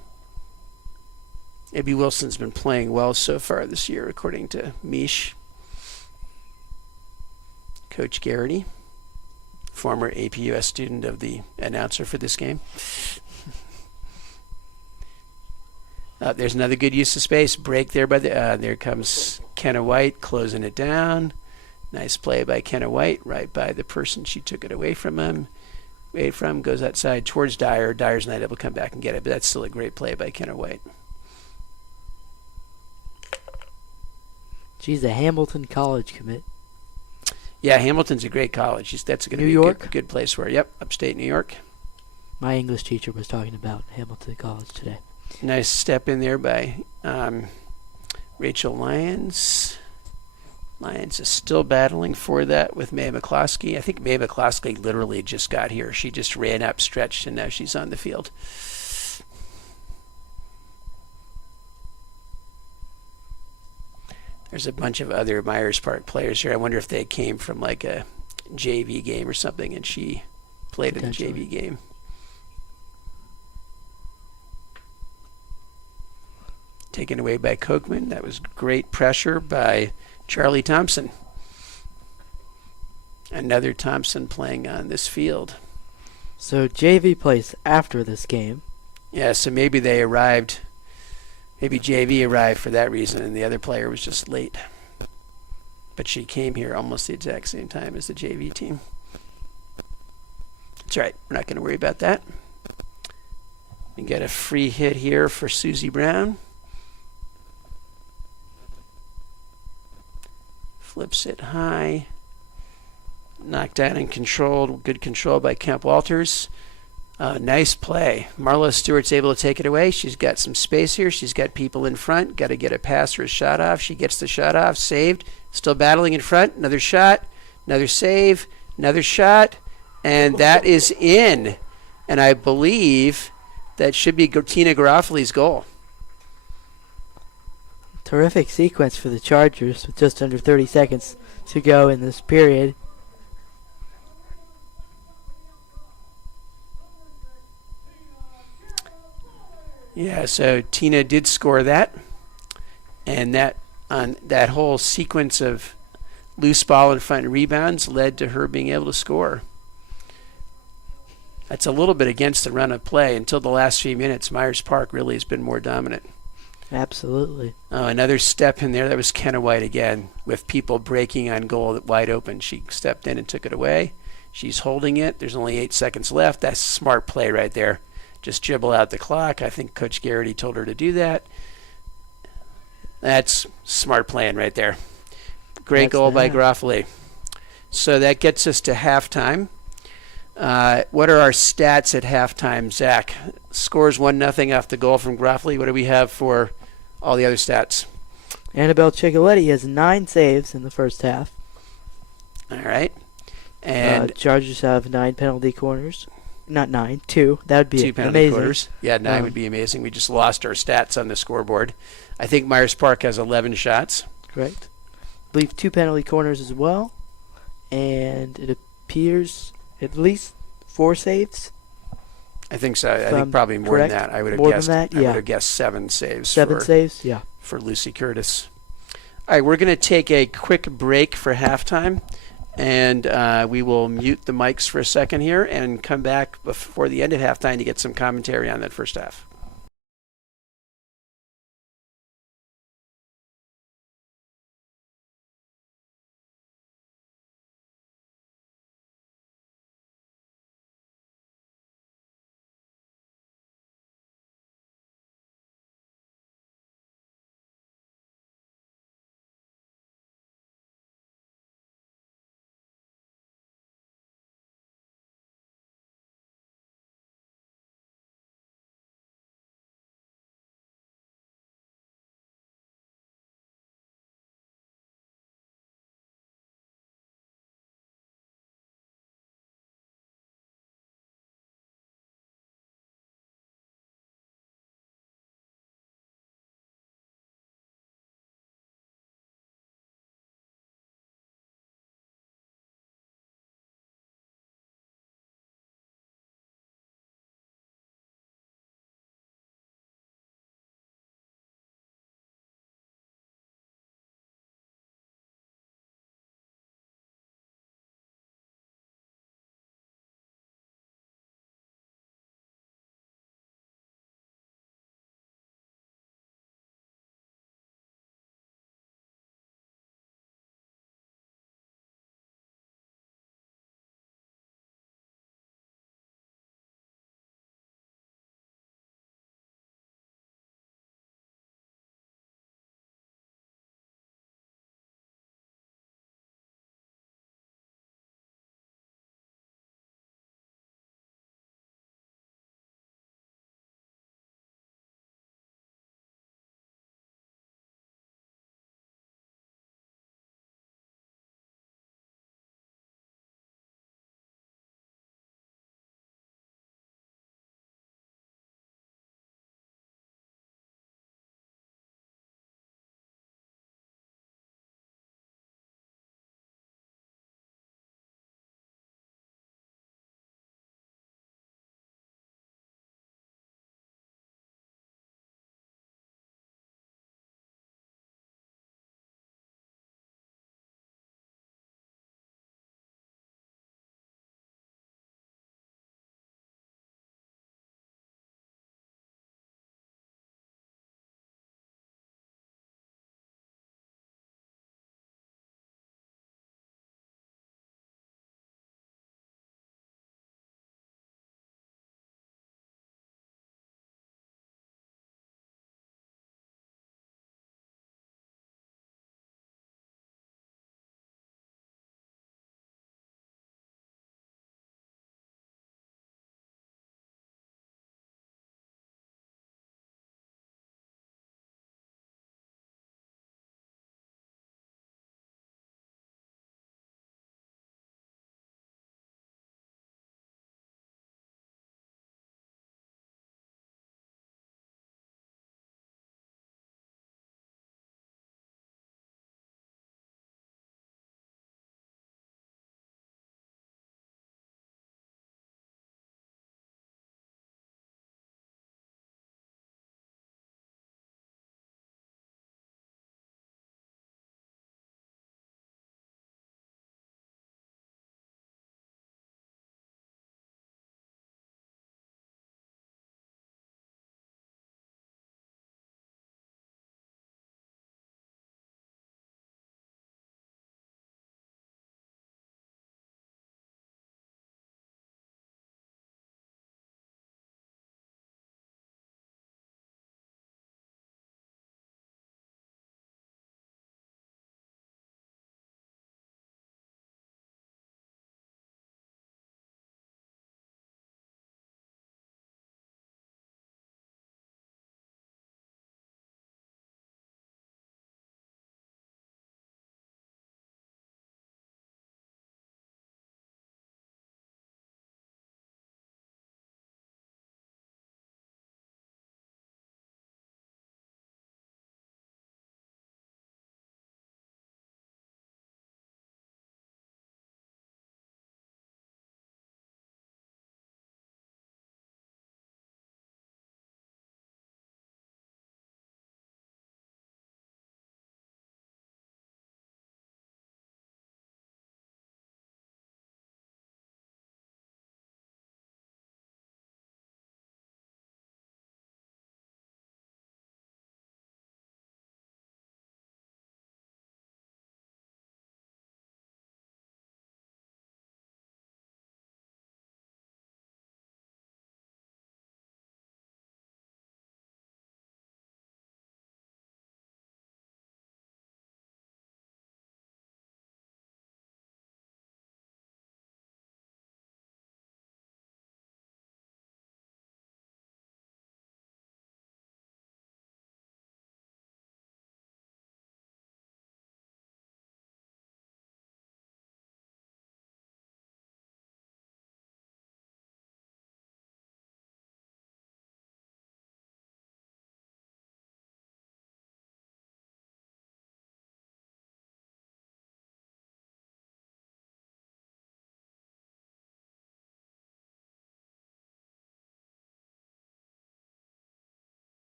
Ibby Wilson's been playing well so far this year, according to Mish. Coach Garrity, former APUS student of the announcer for this game. There's another good use of space. Break there by the. There comes Kenna White closing it down. Nice play by Kenna White, right by the person she took it away from him. Goes outside towards Dyer. Dyer's not able to come back and get it, but that's still a great play by Kenna White. She's a Hamilton College commit. Yeah, Hamilton's a great college. That's going to be a good place for her. Yep, upstate New York. My English teacher was talking about Hamilton College today. Nice step in there by Rachel Lyons. Lyons is still battling for that with Mae McCloskey. I think Mae McCloskey literally just got here. She just ran up, stretched, and now she's on the field. There's a bunch of other Myers Park players here. I wonder if they came from like a JV game or something, and she played in the JV game. Taken away by Kochman. That was great pressure by Charlie Thompson. Another Thompson playing on this field. So JV plays after this game. Yeah, so maybe they arrived. Maybe JV arrived for that reason, and the other player was just late. But she came here almost the exact same time as the JV team. That's right. We're not going to worry about that. We get a free hit here for Susie Brown. Flips it high. Knocked down and controlled. Good control by Kemp Walters. Nice play. Marla Stewart's able to take it away. She's got some space here. She's got people in front. Got to get a pass or a shot off. She gets the shot off. Saved. Still battling in front. Another shot. Another save. Another shot. And that is in. And I believe that should be Tina Garofoli's goal. Terrific sequence for the Chargers with just under 30 seconds to go in this period. Yeah, so Tina did score that, and that on that whole sequence of loose ball in front and rebounds led to her being able to score. That's a little bit against the run of play. Until the last few minutes, Myers Park really has been more dominant. Absolutely. Oh, another step in there. That was Kenna White again, with people breaking on goal wide open. She stepped in and took it away. She's holding it. There's only 8 seconds left. That's a smart play right there. Just dribble out the clock. I think Coach Garrity told her to do that. That's smart playing right there. Great goal by Garofoli. So that gets us to halftime. What are our stats at halftime, Zach? scores 1-0 off the goal from Gruffley. What do we have for all the other stats? Annabelle Cicoletti has 9 saves in the first half. All right. And Chargers have 9 penalty corners. Not 9, 2. That would be 2 penalty amazing. quarters. Yeah, 9 would be amazing. We just lost our stats on the scoreboard. I think Myers Park has 11 shots. Correct. I believe 2 penalty corners as well. And it appears at least 4 saves. I think so. I think probably more correct? than that. I would have More guessed. than that? I Yeah. would have guessed 7 saves. 7 saves? Yeah. For Lucy Curtis. All right, we're going to take a quick break for halftime, and we will mute the mics for a second here and come back before the end of halftime to get some commentary on that first half.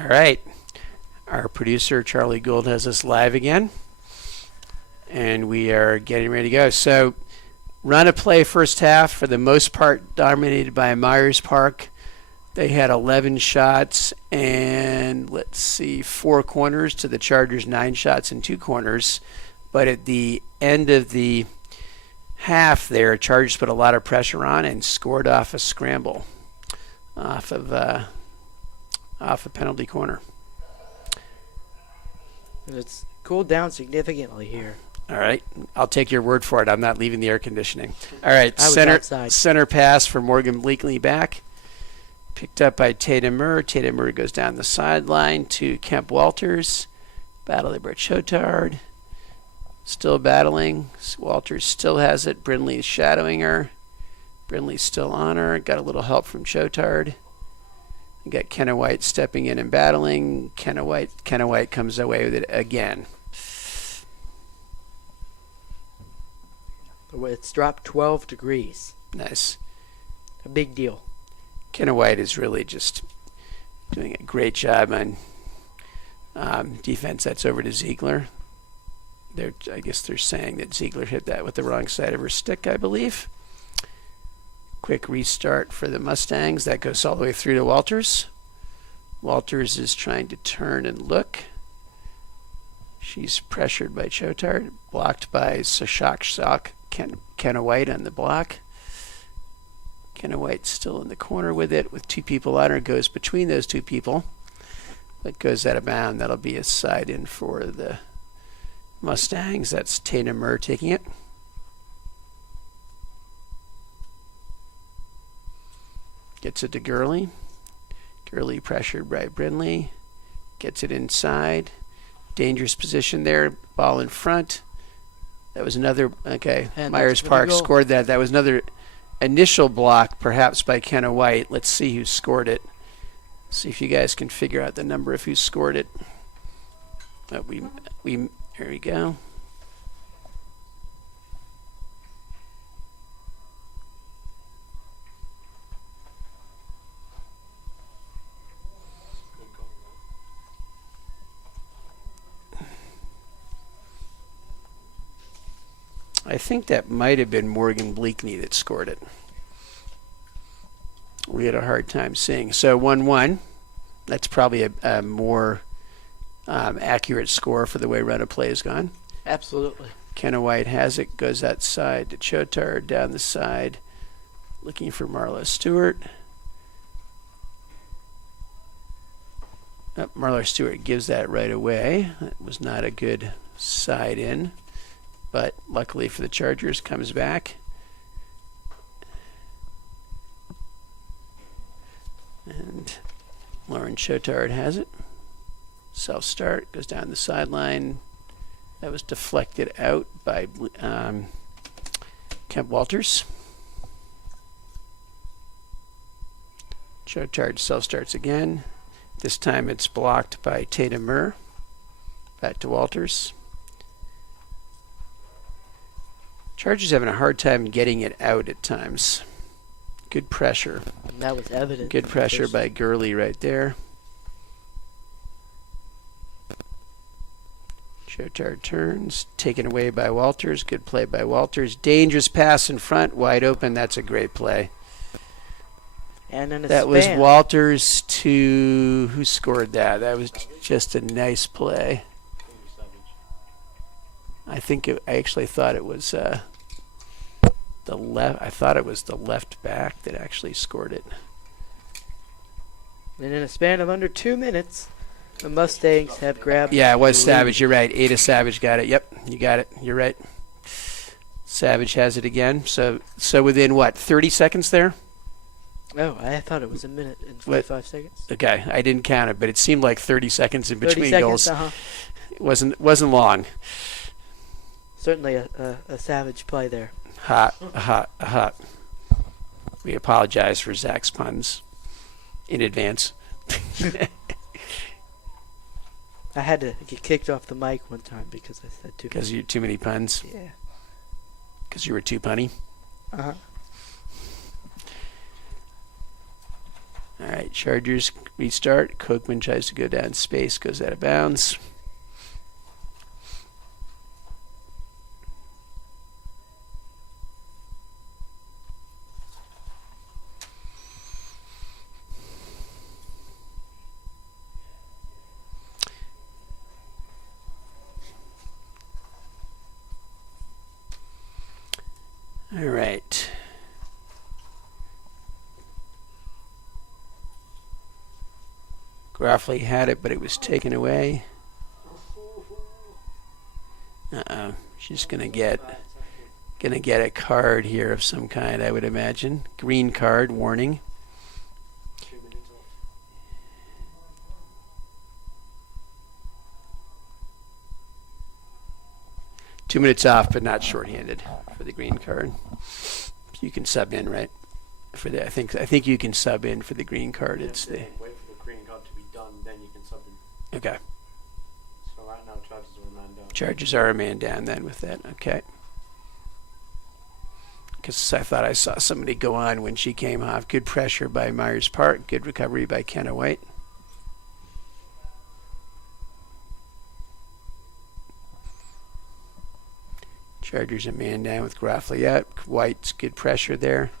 All right. Our producer, Charlie Gould, has us live again. And we are getting ready to go. So, run of play first half, for the most part, dominated by Myers Park. They had 11 shots and, let's see, 4 corners to the Chargers' 9 shots and 2 corners. But at the end of the half there, Chargers put a lot of pressure on and scored off a scramble off a penalty corner. And it's cooled down significantly here. All right, I'll take your word for it. I'm not leaving the air conditioning. All right, I was outside. Center pass for Morgan Bleakley back. Picked up by Tatum Murr. Tatum Murr goes down the sideline to Kemp Walters. Battle over Chotard. Still battling. Walters still has it. Brindley's shadowing her. Brindley's still on her. Got a little help from Chotard. You got Kenna White stepping in and battling. Kenna White comes away with it again. It's dropped 12 degrees. Nice. A big deal. Kenna White is really just doing a great job on defense. That's over to Ziegler. I guess they're saying that Ziegler hit that with the wrong side of her stick, I believe. Quick restart for the Mustangs. That goes all the way through to Walters. Walters is trying to turn and look. She's pressured by Chotard. Blocked by Sock. Kenna White on the block. Kenna White still in the corner with it, with 2 people on her. Goes between those 2 people. But goes out of bounds. That'll be a side in for the Mustangs. That's Tatum Murr taking it. Gets it to Gurley. Gurley pressured by Brindley. Gets it inside. Dangerous position there. Ball in front. That was another. Okay. And Myers Park scored that. That was another initial block, perhaps by Kenna White. Let's see who scored it. See if you guys can figure out the number of who scored it. There we go. I think that might have been Morgan Bleakley that scored it. We had a hard time seeing. So 1-1. That's probably a more accurate score for the way run of play has gone. Absolutely. Kenna White has it. Goes outside to Chotard, down the side. Looking for Marlo Stewart. Marlo Stewart gives that right away. That was not a good side in. But luckily for the Chargers, comes back. And Lauren Chotard has it. Self-start, goes down the sideline. That was deflected out by Kemp Walters. Chotard self-starts again. This time it's blocked by Tatum Murr. Back to Walters. Chargers having a hard time getting it out at times. Good pressure. And that was evident. Good pressure by Gurley right there. Chotard turns, taken away by Walters. Good play by Walters. Dangerous pass in front, wide open. That's a great play. And then that was Walters to who scored that? That was just a nice play. I actually thought it was the left. I thought it was the left back that actually scored it. And in a span of under 2 minutes, the Mustangs have grabbed. Yeah, it was Savage. You're right. Ada Savage got it. Yep, you got it. You're right. Savage has it again. So within what, 30 seconds there? Oh, I thought it was a minute and 45 seconds. Okay, I didn't count it, but it seemed like 30 seconds in between 30 seconds, goals. Uh-huh. It wasn't long. Certainly a savage play there. Hot. We apologize for Zach's puns in advance. I had to get kicked off the mic one time because I said too. Because you too many puns. Yeah. Because you were too punny. Uh huh. All All right, Chargers restart. Kochman tries to go down space, goes out of bounds. All right. Grafley had it, but it was taken away. Uh-oh. She's gonna get a card here of some kind, I would imagine. Green card, warning. 2 minutes off. Two minutes off, but not shorthanded for the green card. You can sub in, right? For the I think you can sub in for the green card. It's the Wait for the green card to be done, then you can sub in. okay. So right now Chargers are a man down. Chargers are a man down then with that. Okay. Because I thought I saw somebody go on when she came off. Good pressure by Myers Park. Good recovery by Kenna White. Chargers a man down with Grafley out. White's good pressure there.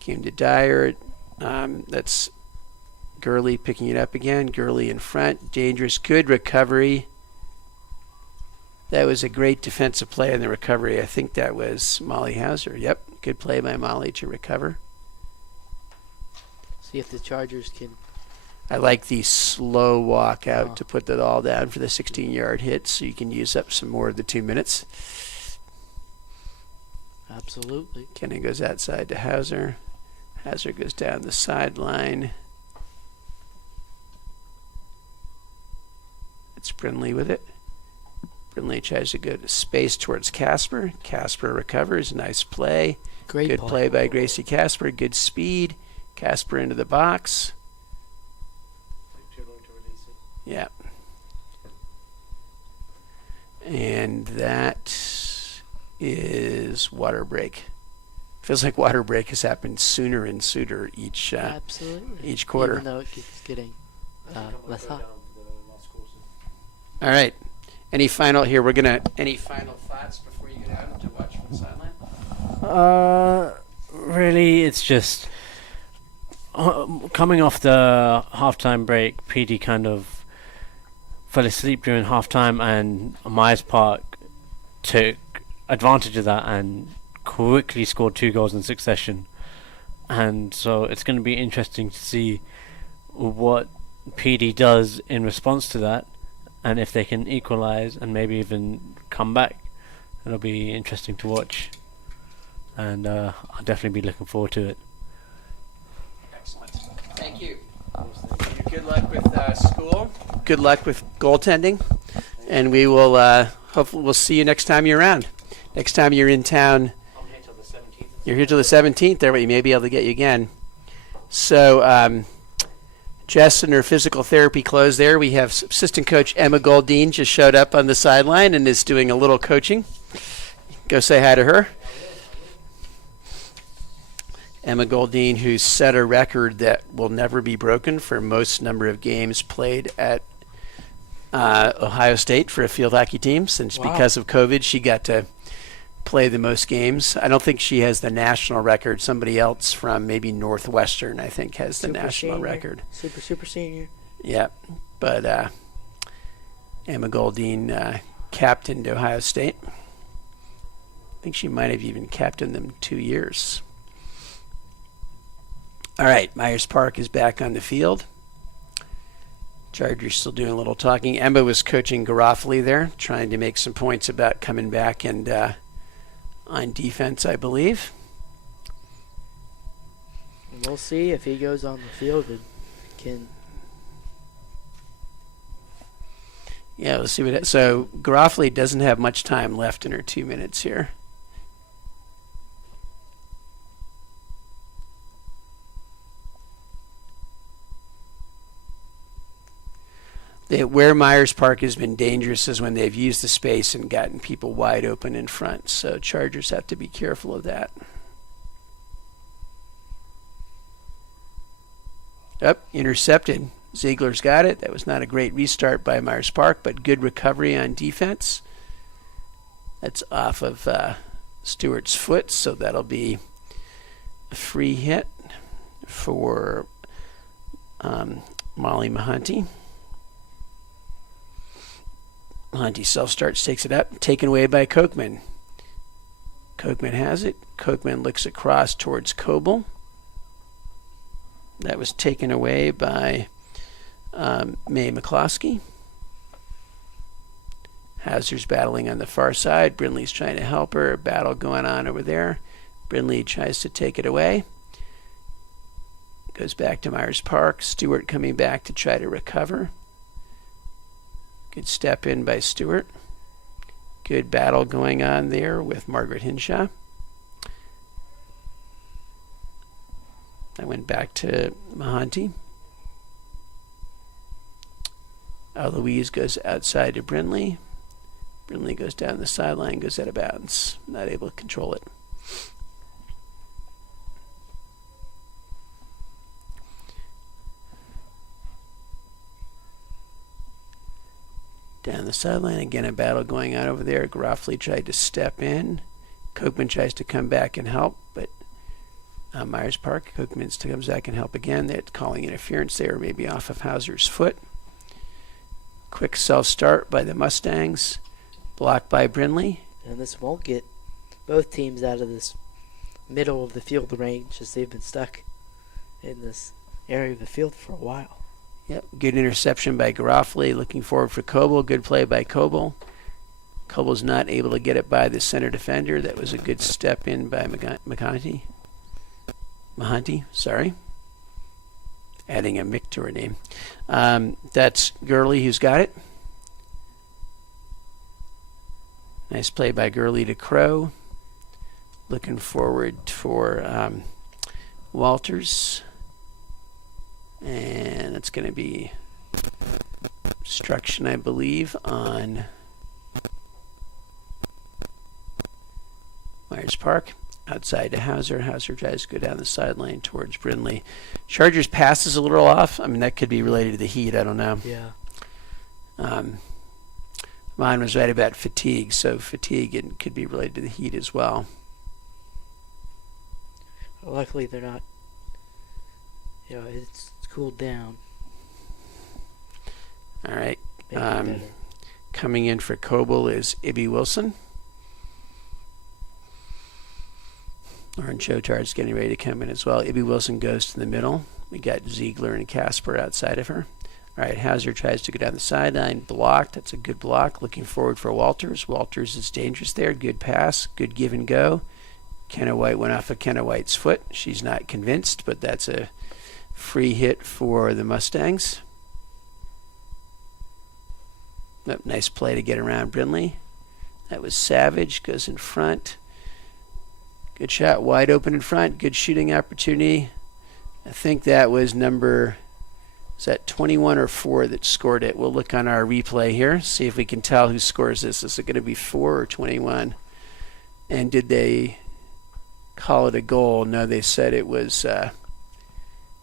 Came to Dyer. That's Gurley picking it up again. Gurley in front. Dangerous. Good recovery. That was a great defensive play in the recovery. I think that was Molly Hauser. Yep. Good play by Molly to recover. See if the Chargers can. I like the slow walk out to put that all down for the 16-yard hit so you can use up some more of the 2 minutes. Absolutely. Kenny goes outside to Hauser. Hauser goes down the sideline. It's Brindley with it. Brindley tries to go to space towards Casper. Casper recovers. Nice play. Great Good play by Gracie Casper. Good speed. Casper into the box. Too long to release it. Yeah. And that is water break. Feels like water break has happened sooner and sooner each Absolutely. each quarter. Even though it keeps getting less hot. All right. Any final thoughts before you get out to watch from the sideline? Really, it's just coming off the halftime break. PD kind of fell asleep during halftime, and Myers Park took advantage of that and quickly scored 2 goals in succession. And so it's going to be interesting to see what PD does in response to that, and if they can equalize and maybe even come back. It'll be interesting to watch, and I'll definitely be looking forward to it. Excellent. Thank you. Good luck with school. Good luck with goaltending, and we will hopefully we'll see you next time you're around. Next time you're in town. I'm here till the 17th. You're here till the 17th. There, we may be able to get you again. So, Jess and her physical therapy closed there. We have assistant coach Emma Goldine just showed up on the sideline and is doing a little coaching. Go say hi to her. Emma Goldine, who set a record that will never be broken for most number of games played at Ohio State for a field hockey team, since because of COVID she got to play the most games. I don't think she has the national record. Somebody else from maybe Northwestern, I think, has the national record. Super senior. Yeah, but Emma Goldine captained Ohio State. I think she might have even captained them 2 years. All right, Myers Park is back on the field. Chargers still doing a little talking. Emma was coaching Garofoli there, trying to make some points about coming back and on defense, I believe. And we'll see if he goes on the field and can. Yeah, let's see what. So Garofoli doesn't have much time left in her 2 minutes here. Where Myers Park has been dangerous is when they've used the space and gotten people wide open in front. So Chargers have to be careful of that. Up, intercepted. Ziegler's got it. That was not a great restart by Myers Park, but good recovery on defense. That's off of Stewart's foot, so that'll be a free hit for Molly Mahanti. Mahanti self-starts, takes it up, taken away by Kochman. Kochman has it. Kochman looks across towards Coble. That was taken away by May McCloskey. Hauser's battling on the far side. Brindley's trying to help her. A battle going on over there. Brindley tries to take it away. Goes back to Myers Park. Stewart coming back to try to recover. Good step in by Stewart. Good battle going on there with Margaret Hinshaw. I went back to Mahanti. Eloise goes outside to Brindley. Brindley goes down the sideline, goes out of bounds. Not able to control it. Down the sideline, again a battle going on over there. Groffley tried to step in. Kochman tries to come back and help, but Myers Park, Kochman comes back and help again. They're calling interference there, maybe off of Hauser's foot. Quick self-start by the Mustangs. Blocked by Brindley. And this won't get both teams out of this middle of the field range, as they've been stuck in this area of the field for a while. Yep, good interception by Groffley. Looking forward for Coble. Good play by Coble. Coble's not able to get it by the center defender. That was a good step in by Mahanti, sorry. Adding a Mick to her name. That's Gurley who's got it. Nice play by Gurley to Crow. Looking forward for Walters. And it's going to be obstruction, I believe, on Myers Park. Outside to Hauser. Hauser tries to go down the sideline towards Brindley. Chargers passes a little off. I mean, that could be related to the heat. I don't know. Yeah. Mine was right about fatigue, so fatigue could be related to the heat as well. Luckily, they're not. It's cooled down. All right. Coming in for Coble is Ibby Wilson. Lauren Chotard's getting ready to come in as well. Ibby Wilson goes to the middle. We got Ziegler and Casper outside of her. All right, Hauser tries to go down the sideline. Blocked. That's a good block. Looking forward for Walters. Walters is dangerous there. Good pass. Good give and go. Kenna White went off of Kenna White's foot. She's not convinced, but that's a free hit for the Mustangs. Oh, nice play to get around Brindley. That was Savage. Goes in front. Good shot. Wide open in front. Good shooting opportunity. I think that was number... Is that 21 or 4 that scored it? We'll look on our replay here, see if we can tell who scores this. Is it going to be 4 or 21? And did they call it a goal? No, they said it was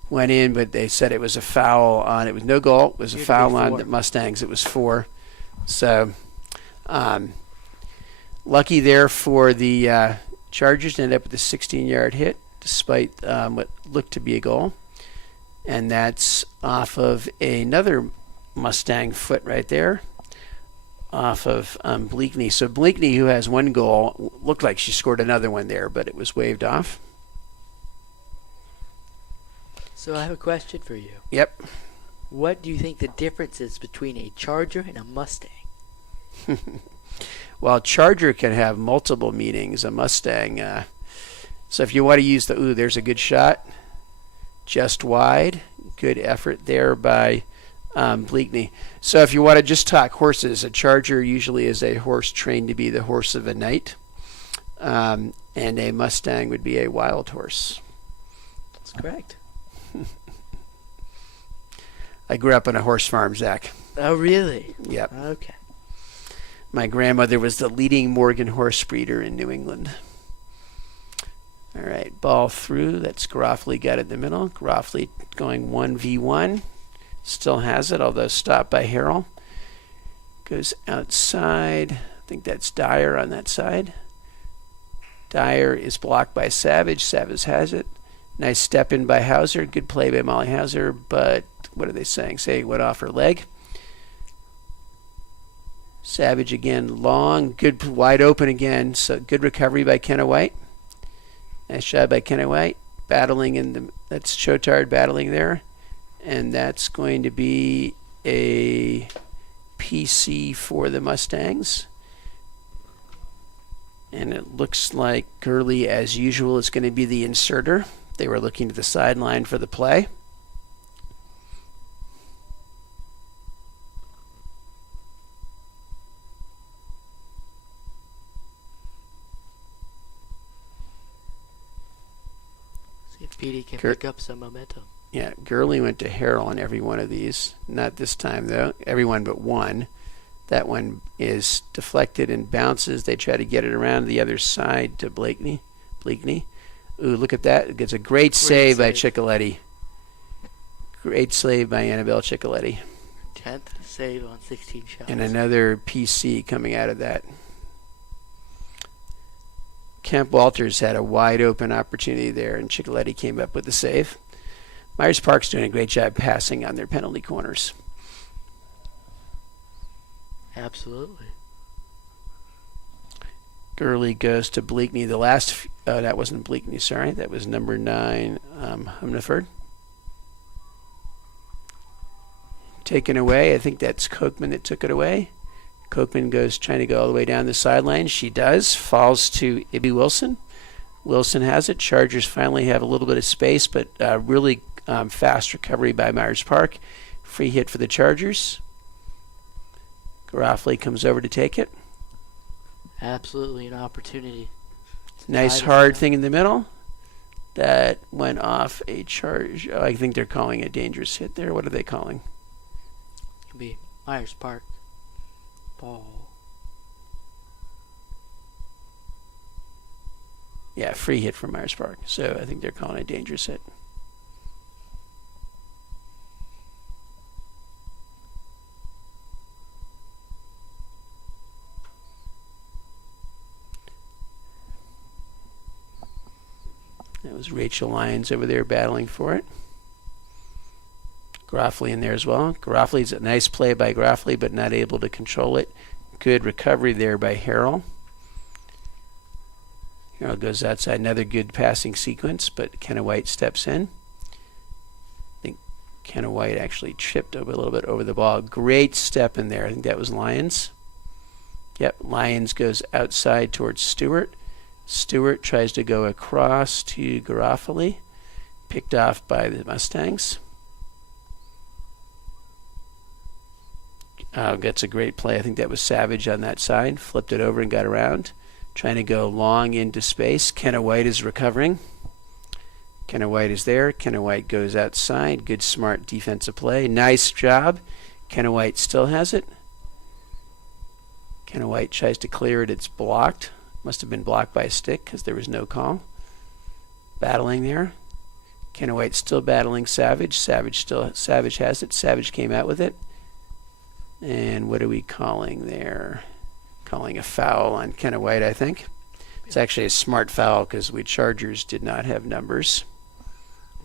went in, but they said it was a foul on. It was no goal. It was a foul on the Mustangs. It was 4. So lucky there for the Chargers. Ended up with a 16-yard hit, despite what looked to be a goal. And that's off of another Mustang foot right there, off of Bleakney. So Bleakney, who has 1 goal, looked like she scored another one there, but it was waved off. So I have a question for you. Yep. What do you think the difference is between a Charger and a Mustang? Well, Charger can have multiple meanings. A Mustang. So if you want to use there's a good shot. Just wide. Good effort there by Bleakney. So if you want to just talk horses, a Charger usually is a horse trained to be the horse of a knight. And a Mustang would be a wild horse. That's correct. I grew up on a horse farm, Zach. Oh, really? Yep. Okay. My grandmother was the leading Morgan horse breeder in New England. All right, ball through. That's Groffley got it in the middle. Groffley going 1v1. Still has it, although stopped by Harrell. Goes outside. I think that's Dyer on that side. Dyer is blocked by Savage. Savage has it. Nice step in by Hauser. Good play by Molly Hauser, but what are they saying? Say it went off her leg. Savage again, long, good, wide open again. So good recovery by Kenna White. Nice job by Kenna White. Battling in the, that's Chotard battling there. And that's going to be a PC for the Mustangs. And it looks like Gurley, as usual, is going to be the inserter. They were looking to the sideline for the play. See if PD can pick up some momentum. Yeah, Gurley went to Harrell on every one of these. Not this time, though. Everyone but one. That one is deflected and bounces. They try to get it around the other side to Blakeney. Ooh, look at that. It gets a great save by Ciccoletti. Great save by Annabelle Ciccoletti. 10th save on 16 shots. And another PC coming out of that. Kemp Walters had a wide open opportunity there, and Ciccoletti came up with the save. Myers Park's doing a great job passing on their penalty corners. Absolutely. Gurley goes to Bleakney. The last, that wasn't Bleakney, sorry. That was number 9, Humniford. Taken away. I think that's Kochman that took it away. Kochman goes trying to go all the way down the sideline. She does. Falls to Ibby Wilson. Wilson has it. Chargers finally have a little bit of space, but really fast recovery by Myers Park. Free hit for the Chargers. Groffley comes over to take it. Absolutely an opportunity. Nice hard thing in the middle. That went off a charge. Oh, I think they're calling a dangerous hit there. What are they calling? Could be Myers Park. Ball. Yeah, free hit from Myers Park. So I think they're calling a dangerous hit. That was Rachel Lyons over there battling for it. Groffley in there as well. Groffley's a nice play by Groffley, but not able to control it. Good recovery there by Harrell. Harrell goes outside. Another good passing sequence, but Kenna White steps in. I think Kenna White actually tripped a little bit over the ball. Great step in there. I think that was Lyons. Yep, Lyons goes outside towards Stewart. Stewart tries to go across to Garofoli. Picked off by the Mustangs. Gets a great play. I think that was Savage on that side. Flipped it over and got around. Trying to go long into space. Kenna White is recovering. Kenna White is there. Kenna White goes outside. Good, smart defensive play. Nice job. Kenna White still has it. Kenna White tries to clear it. It's blocked. Must have been blocked by a stick because there was no call. Battling there. Kenna White still battling Savage. Savage has it. Savage came out with it. And what are we calling there? Calling a foul on Kenna White, I think. It's actually a smart foul because we Chargers did not have numbers.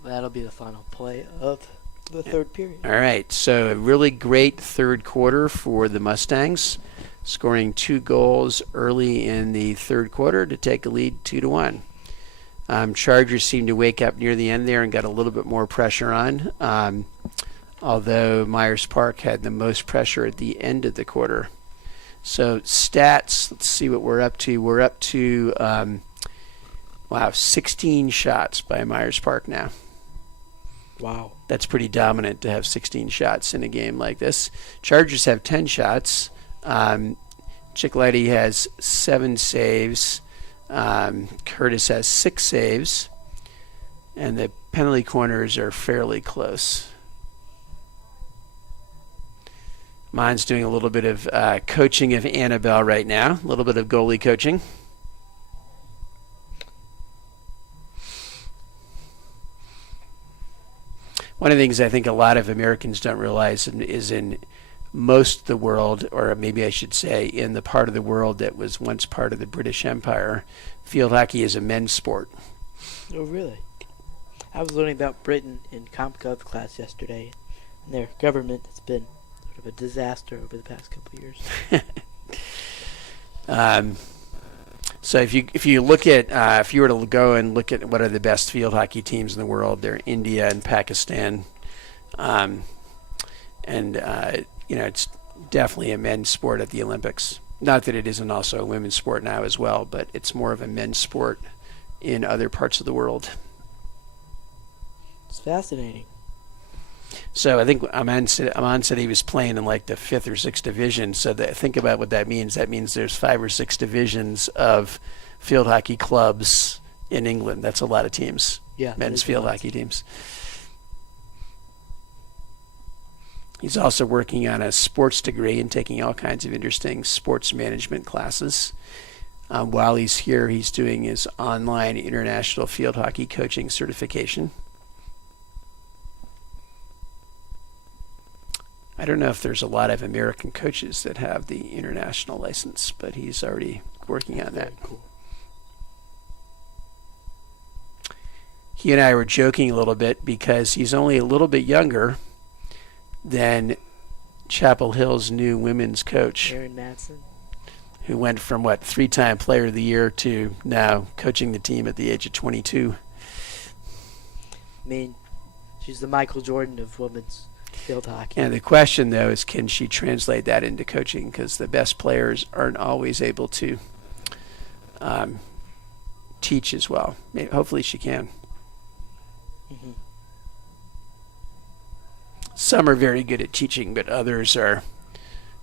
That'll be the final play of the third period. All right, so a really great third quarter for the Mustangs, scoring 2 goals early in the third quarter to take a lead 2-1. Chargers seemed to wake up near the end there and got a little bit more pressure on, although Myers Park had the most pressure at the end of the quarter. So stats, let's see what we're up to. We're up to, 16 shots by Myers Park now. Wow. That's pretty dominant to have 16 shots in a game like this. Chargers have 10 shots. Ciccoletti has 7 saves. Curtis has 6 saves. And the penalty corners are fairly close. Mine's doing a little bit of coaching of Annabelle right now. A little bit of goalie coaching. one of the things I think a lot of Americans don't realize is in most of the world, or maybe I should say in the part of the world that was once part of the British Empire, field hockey is a men's sport. Oh, really? I was learning about Britain in Comp Gov class yesterday, and their government has been sort of a disaster over the past couple of years. So if you look at if you were to go and look at what are the best field hockey teams in the world, they're India and Pakistan, it's definitely a men's sport at the Olympics. Not that it isn't also a women's sport now as well, but it's more of a men's sport in other parts of the world. It's fascinating. So I think Aman said he was playing in like the 5th or 6th division. So think about what that means. That means there's 5 or 6 divisions of field hockey clubs in England. That's a lot of teams. Yeah, men's field hockey teams. He's also working on a sports degree and taking all kinds of interesting sports management classes. While he's here, he's doing his online international field hockey coaching certification. I don't know if there's a lot of American coaches that have the international license, but he's already working on that. Very cool. He and I were joking a little bit because he's only a little bit younger than Chapel Hill's new women's coach, Erin Madsen, who went from 3-time player of the year to now coaching the team at the age of 22. I mean, she's the Michael Jordan of women's field hockey. And the question, though, is can she translate that into coaching? Because the best players aren't always able to teach as well. Hopefully she can. Mm-hmm. Some are very good at teaching, but others are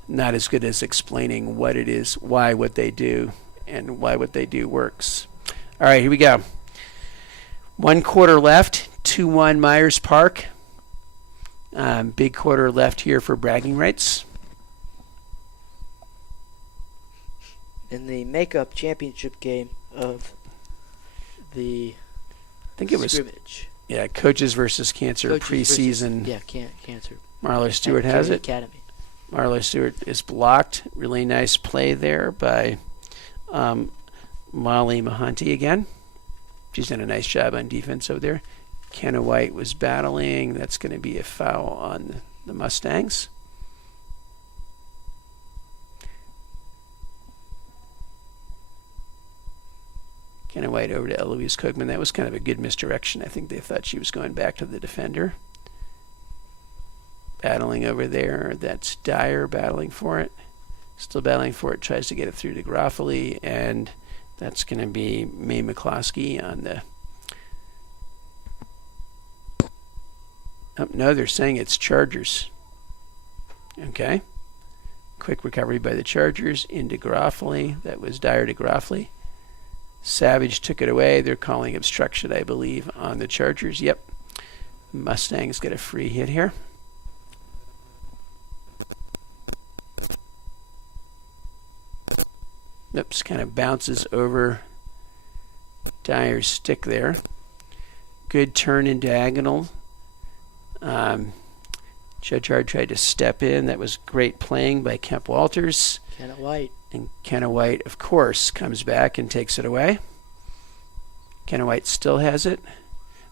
not as good as explaining what it is, why what they do, and why what they do works. All right, here we go. 1 quarter left, 2-1 Myers Park. Big quarter left here for bragging rights. In the makeup championship game of the I think it was scrimmage. Yeah, coaches versus cancer preseason. Cancer. Marlo Stewart has it. Academy. Marlo Stewart is blocked. Really nice play there by Molly Mahanti again. She's done a nice job on defense over there. Kenna White was battling. That's going to be a foul on the Mustangs. Kenna White over to Eloise Kochman. That was kind of a good misdirection. I think they thought she was going back to the defender. Battling over there. That's Dyer battling for it. Still battling for it. Tries to get it through to Groffoli. And that's going to be Mae McCloskey on the... Oh, no, they're saying it's Chargers. Okay. Quick recovery by the Chargers into Groffoli. That was Dyer to Groffoli. Savage took it away. They're calling obstruction, I believe, on the Chargers. Yep. Mustangs get a free hit here. Oops, kind of bounces over Dyer's stick there. Good turn in diagonal. Judge Hard tried to step in. That was great playing by Kemp Walters. Kenna White. And Kenna White, of course, comes back and takes it away. Kenna White still has it.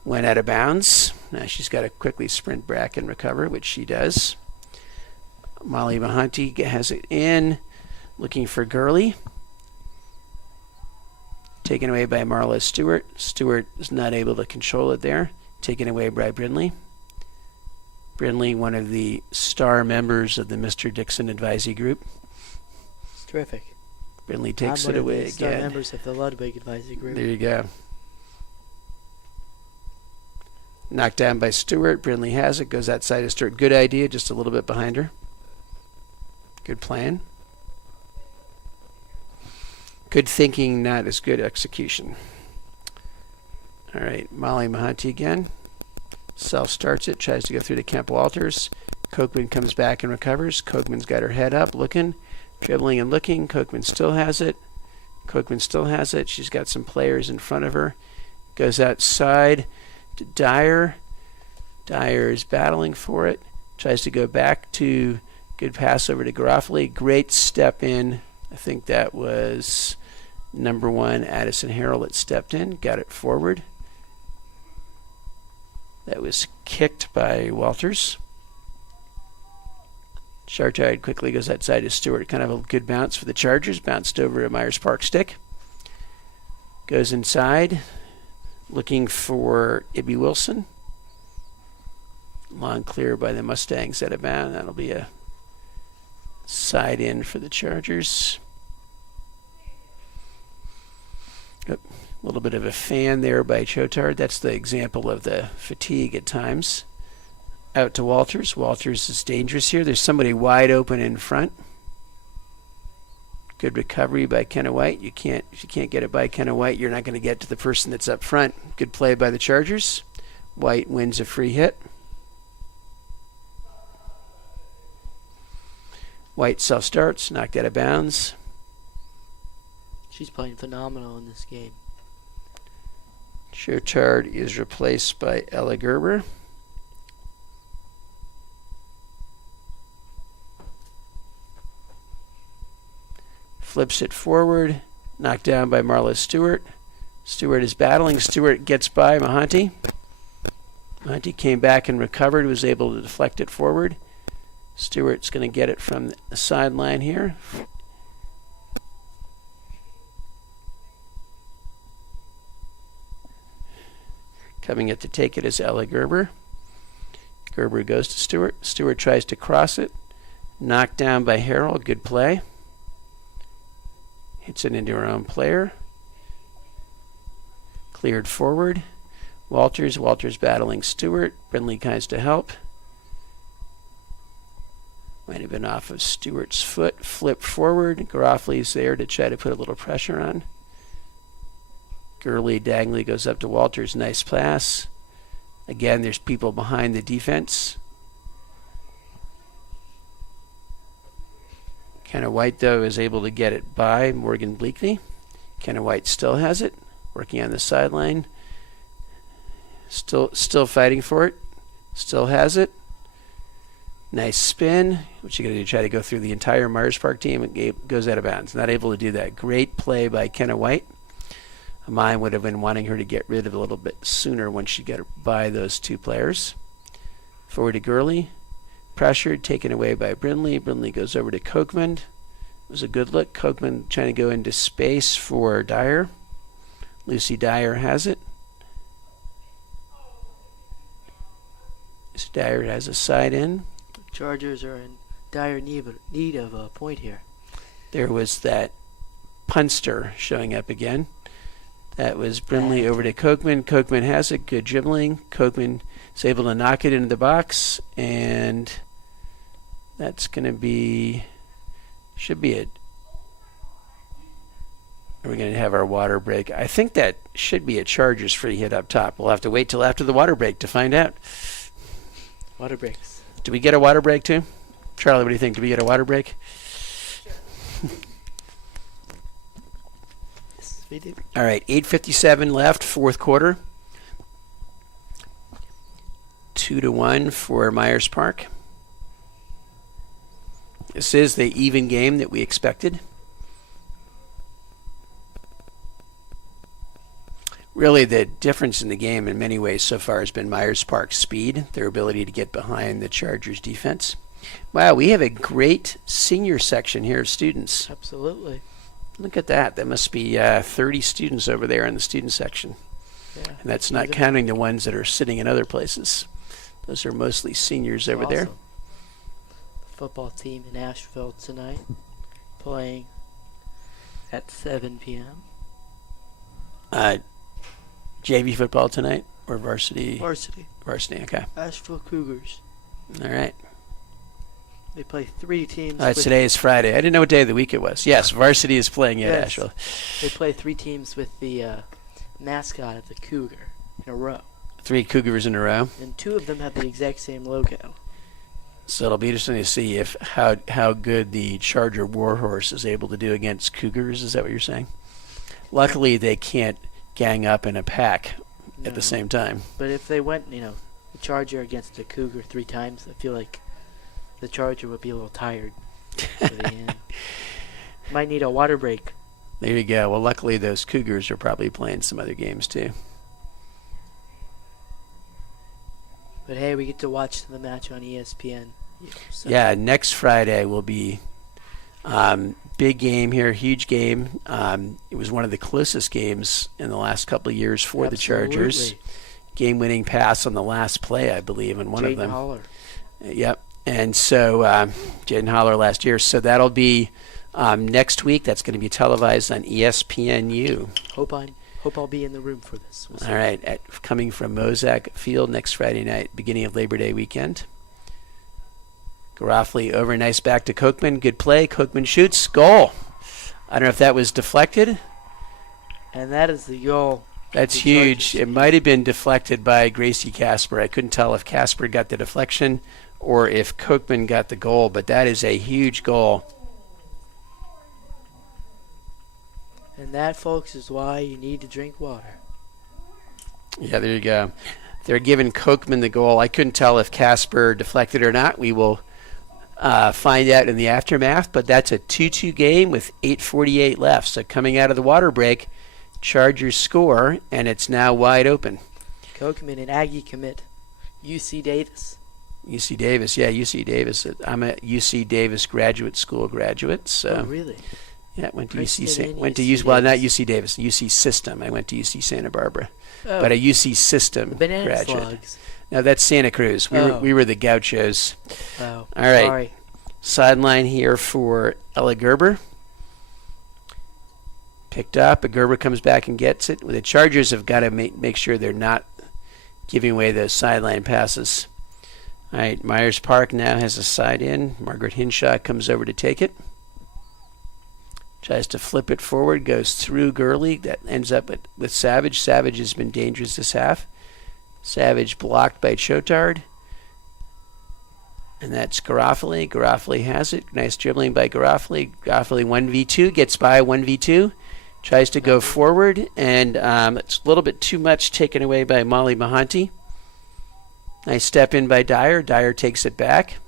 Went out of bounds. Now she's got to quickly sprint back and recover, which she does. Molly Mahanti has it in. Looking for Gurley. Taken away by Marla Stewart. Stewart is not able to control it there. Taken away by Brindley. Brindley, one of the star members of the Mr. Dixon Advisory Group. It's terrific. Brindley takes it away again. Star again. Members of the Ludwig Advisory Group. There you go. Knocked down by Stewart. Brindley has it. Goes outside of Stewart. Good idea. Just a little bit behind her. Good plan. Good thinking, not as good execution. All right, Molly Mahanti again. Self-starts it, tries to go through to Kemp Walters. Kochman comes back and recovers. Kochman's got her head up, looking, dribbling and looking. Kochman still has it. Kochman still has it. She's got some players in front of her. Goes outside to Dyer. Dyer is battling for it. Tries to go back to good pass over to Garofoli. Great step in. I think that was number 1, Addison Harrell, that stepped in, got it forward. That was kicked by Walters. Chartard quickly goes outside to Stewart. Kind of a good bounce for the Chargers. Bounced over to Myers Park stick. Goes inside, looking for Ibby Wilson. Long clear by the Mustangs out of bounds. That'll be a side in for the Chargers. A little bit of a fan there by Chotard. That's the example of the fatigue at times. Out to Walters. Walters is dangerous here. There's somebody wide open in front. Good recovery by Kenna White. If you can't get it by Kenna White, you're not going to get to the person that's up front. Good play by the Chargers. White wins a free hit. White self-starts, knocked out of bounds. She's playing phenomenal in this game. Chotard is replaced by Ella Gerber. Flips it forward, knocked down by Marla Stewart. Stewart is battling. Stewart gets by Mahanti. Mahanti came back and recovered, was able to deflect it forward. Stewart's going to get it from the sideline here. Coming up to take it is Ella Gerber. Gerber goes to Stewart. Stewart tries to cross it. Knocked down by Harrell. Good play. Hits it into her own player. Cleared forward. Walters battling Stewart. Brindley tries to help. Might have been off of Stewart's foot. Flip forward. Garofoli's there to try to put a little pressure on. Gurley diagonally goes up to Walters. Nice pass. Again, there's people behind the defense. Kenna White, though, is able to get it by Morgan Bleakley. Kenna White still has it. Working on the sideline. Still fighting for it. Still has it. Nice spin. What you got to do? Try to go through the entire Myers Park team. It goes out of bounds. Not able to do that. Great play by Kenna White. Mine would have been wanting her to get rid of it a little bit sooner once she got by those two players. Forward to Gurley. Pressured, taken away by Brindley. Brindley goes over to Kochman. It was a good look. Kochman trying to go into space for Dyer. Lucy Dyer has it. Dyer has a side in. Chargers are in dire need of a point here. There was that punster showing up again. That was Brindley over to Kochman. Kochman has it. Good dribbling. Kochman is able to knock it into the box, and that's going to be, should be it. We're going to have our water break. I think that should be a Chargers free hit up top. We'll have to wait till after the water break to find out. Water breaks. Do we get a water break too? Charlie, what do you think? Do we get a water break? Yes, we do. All right, 8:57 left, fourth quarter. 2-1 for Myers Park. This is the even game that we expected. Really, the difference in the game in many ways so far has been Myers Park's speed, their ability to get behind the Chargers' defense. Wow, we have a great senior section here of students. Absolutely. Look at that. That must be 30 students over there in the student section. Yeah. And that's not counting the ones that are sitting in other places. Those are mostly seniors over there. The football team in Asheville tonight playing at 7 p.m. JV football tonight or varsity? Varsity. Varsity, okay. Asheville Cougars. All right. They play 3 teams. Today is Friday. I didn't know what day of the week it was. Yes, varsity is playing at Yes. Asheville. They play 3 teams with the mascot of the cougar in a row. 3 Cougars in a row. And 2 of them have the exact same logo. So it'll be interesting to see if how good the Charger Warhorse is able to do against Cougars. Is that what you're saying? Luckily, they can't gang up in a pack at the same time. But if they went, if Charger against a Cougar 3 times, I feel like the Charger would be a little tired for the end. Might need a water break. There you go. Well, luckily those Cougars are probably playing some other games too. But hey, we get to watch the match on ESPN. So. Yeah, next Friday will be big game here, huge game. It was one of the closest games in the last couple of years for the Chargers. Game-winning pass on the last play, I believe, in one of them. Jaden Holler. Yep. And so Jaden Holler last year. So that'll be next week. That's going to be televised on ESPNU. Hope I'll be in the room for this. We'll All right. Coming from Mozak Field next Friday night, beginning of Labor Day weekend. Garofoli over, nice back to Kochman. Good play. Kochman shoots. Goal. I don't know if that was deflected. And that is the goal. That's huge. It might have been deflected by Gracie Casper. I couldn't tell if Casper got the deflection or if Kochman got the goal, but that is a huge goal. And that, folks, is why you need to drink water. Yeah, there you go. They're giving Kochman the goal. I couldn't tell if Casper deflected or not. We will find out in the aftermath, but that's a 2-2 game with 8:48 left. So coming out of the water break, Chargers score, and it's now wide open. Kochman, an Aggie commit. UC Davis. UC Davis, yeah, UC Davis. I'm a UC Davis graduate school graduate. So. Oh, really? Yeah, went to Princeton well, not UC Davis, UC System. I went to UC Santa Barbara, but a UC System Banana graduate. Slugs. No, that's Santa Cruz. We were the Gauchos. Oh, all right. Sorry. Sideline here for Ella Gerber. Picked up. Gerber comes back and gets it. The Chargers have got to make sure they're not giving away those sideline passes. All right, Myers Park now has a side in. Margaret Hinshaw comes over to take it. Tries to flip it forward, goes through Gurley. That ends up with Savage. Savage has been dangerous this half. Savage blocked by Chotard. And that's Garofoli. Garofoli has it. Nice dribbling by Garofoli. Garofoli 1v2, gets by 1v2. Tries to go forward, and it's a little bit too much taken away by Molly Mahanti. Nice step in by Dyer. Dyer takes it back.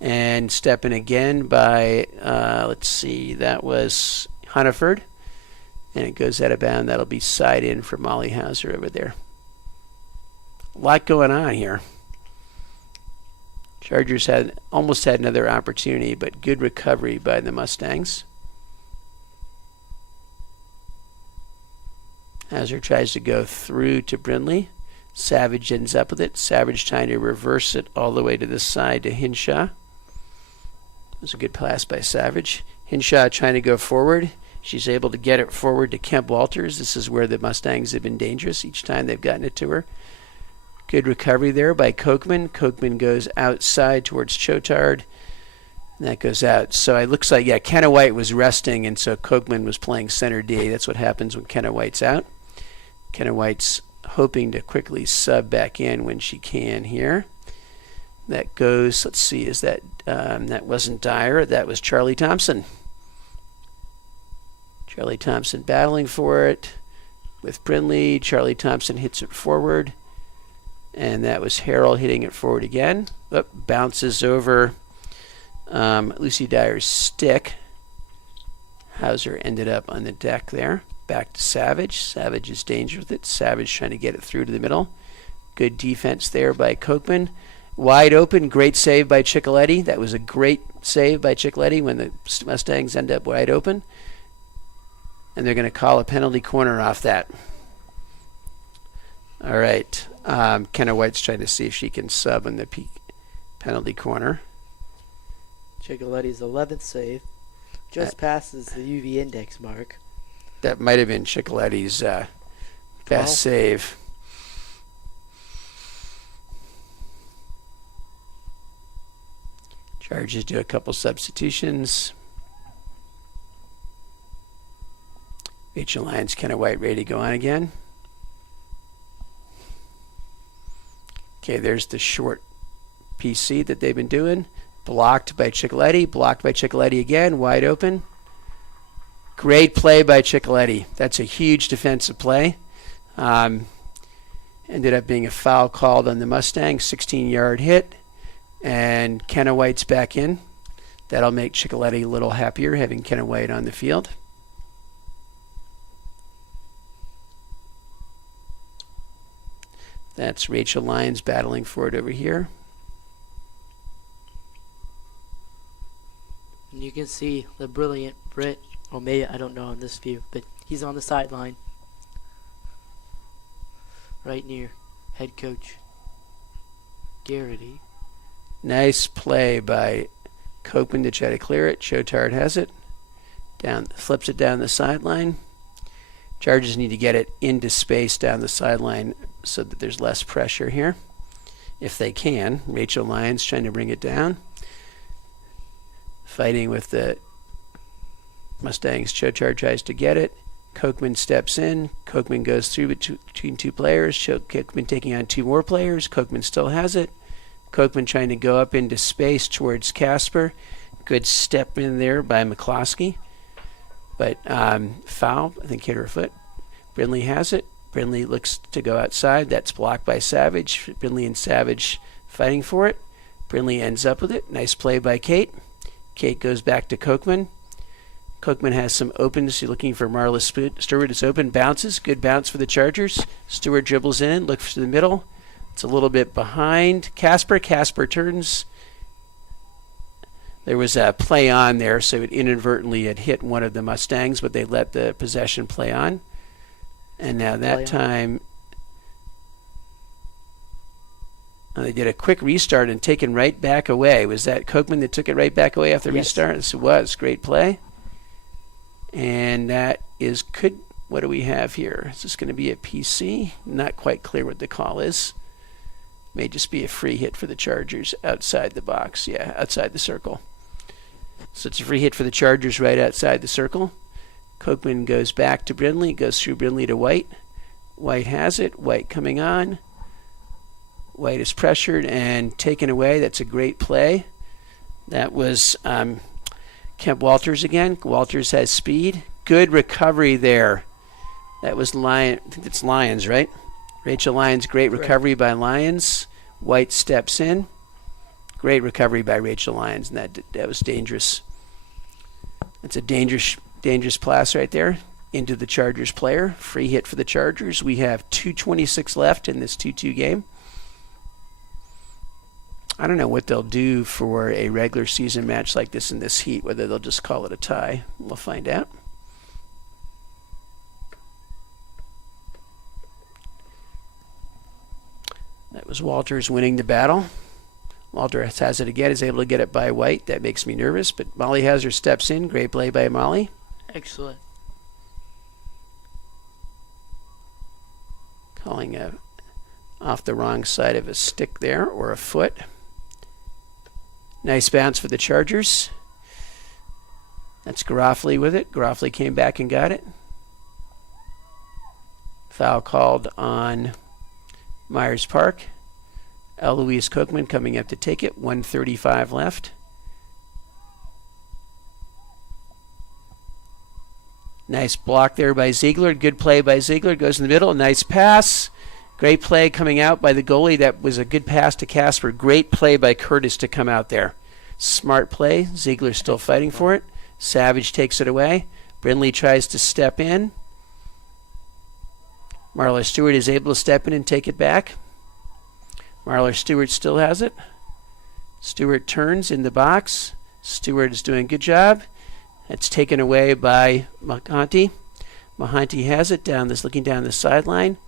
And step in again by, let's see, that was Hunniford. And it goes out of bounds. That'll be side in for Molly Hauser over there. A lot going on here. Chargers almost had another opportunity, but good recovery by the Mustangs. Hauser tries to go through to Brindley. Savage ends up with it. Savage trying to reverse it all the way to the side to Hinshaw. It was a good pass by Savage. Hinshaw trying to go forward. She's able to get it forward to Kemp Walters. This is where the Mustangs have been dangerous each time they've gotten it to her. Good recovery there by Kochman. Kochman goes outside towards Chotard. And that goes out. So it looks like, Kenna White was resting, and so Kochman was playing center D. That's what happens when Kenna White's out. Kenna White's hoping to quickly sub back in when she can here. That goes, let's see, is that wasn't Dyer, that was Charlie Thompson. Charlie Thompson battling for it with Brindley. Charlie Thompson hits it forward, and that was Harrell hitting it forward again. Bounces over Lucy Dyer's stick. Hauser ended up on the deck there. Back to Savage. Savage is dangerous with it. Savage trying to get it through to the middle. Good defense there by Kochman. Wide open, great save by Ciccoletti. That was a great save by Ciccoletti when the Mustangs end up wide open. And they're going to call a penalty corner off that. All right. Kenna White's trying to see if she can sub in the penalty corner. Ciccoletti's 11th save. Just passes the UV index mark. That might have been Ciccoletti's best save. Chargers do a couple substitutions. Rachel Lyons, Kenna White ready to go on again. Okay, there's the short PC that they've been doing. Blocked by Ciccoletti. Blocked by Ciccoletti again. Wide open. Great play by Ciccoletti. That's a huge defensive play. Ended up being a foul called on the Mustang, 16-yard hit, and Kenna White's back in. That'll make Chicoletti a little happier having Kenna White on the field. That's Rachel Lyons battling for it over here. And you can see the brilliant Britt, or maybe, I don't know on this view, but he's on the sideline. Right near head coach Garrity. Nice play by Copeland to try to clear it. Chotard has it. Down, flips it down the sideline. Chargers need to get it into space down the sideline so that there's less pressure here. If they can. Rachel Lyons trying to bring it down. Fighting with the Mustangs. Chotard tries to get it. Kochman steps in. Kochman goes through between two players. Kochman taking on two more players. Kochman still has it. Kochman trying to go up into space towards Casper. Good step in there by McCloskey. But foul, I think hit her foot. Brindley has it. Brindley looks to go outside. That's blocked by Savage. Brindley and Savage fighting for it. Brindley ends up with it. Nice play by Kate. Kate goes back to Kochman. Kochman has some opens. He's looking for Marla Stewart. It's open. Bounces. Good bounce for the Chargers. Stewart dribbles in. Looks to the middle. It's a little bit behind Casper. Casper turns. There was a play on there, so it inadvertently had hit one of the Mustangs, but they let the possession play on. And now that time, they did a quick restart and taken right back away. Was that Kochman that took it right back away after the restart? Yes, it was. Great play. And that is, what do we have here? Is this going to be a PC? Not quite clear what the call is. May just be a free hit for the Chargers outside the box. Yeah, outside the circle. So it's a free hit for the Chargers right outside the circle. Kochman goes back to Brindley, goes through Brindley to White. White has it. White coming on. White is pressured and taken away. That's a great play. That was Kemp Walters again. Walters has speed. Good recovery there. That was I think it's Lyons, right? Rachel Lyons, great recovery by Lyons. White steps in. Great recovery by Rachel Lyons, and that was dangerous. That's a dangerous pass right there into the Chargers player. Free hit for the Chargers. We have 2:26 left in this 2-2 game. I don't know what they'll do for a regular season match like this in this heat, whether they'll just call it a tie. We'll find out. That was Walters winning the battle. Walters has it again, is able to get it by White. That makes me nervous, but Molly Hazard steps in. Great play by Molly. Excellent. Calling off the wrong side of a stick there, or a foot. Nice bounce for the Chargers. That's Garofoli with it. Garofoli came back and got it. Foul called on Myers Park. Eloise Kochman coming up to take it. 1:35 left. Nice block there by Ziegler. Good play by Ziegler. Goes in the middle. Nice pass. Great play coming out by the goalie. That was a good pass to Casper. Great play by Curtis to come out there. Smart play. Ziegler still fighting for it. Savage takes it away. Brindley tries to step in. Marla Stewart is able to step in and take it back. Marla Stewart still has it. Stewart turns in the box. Stewart is doing a good job. It's taken away by Mahanti. Mahanti has it looking down the sideline.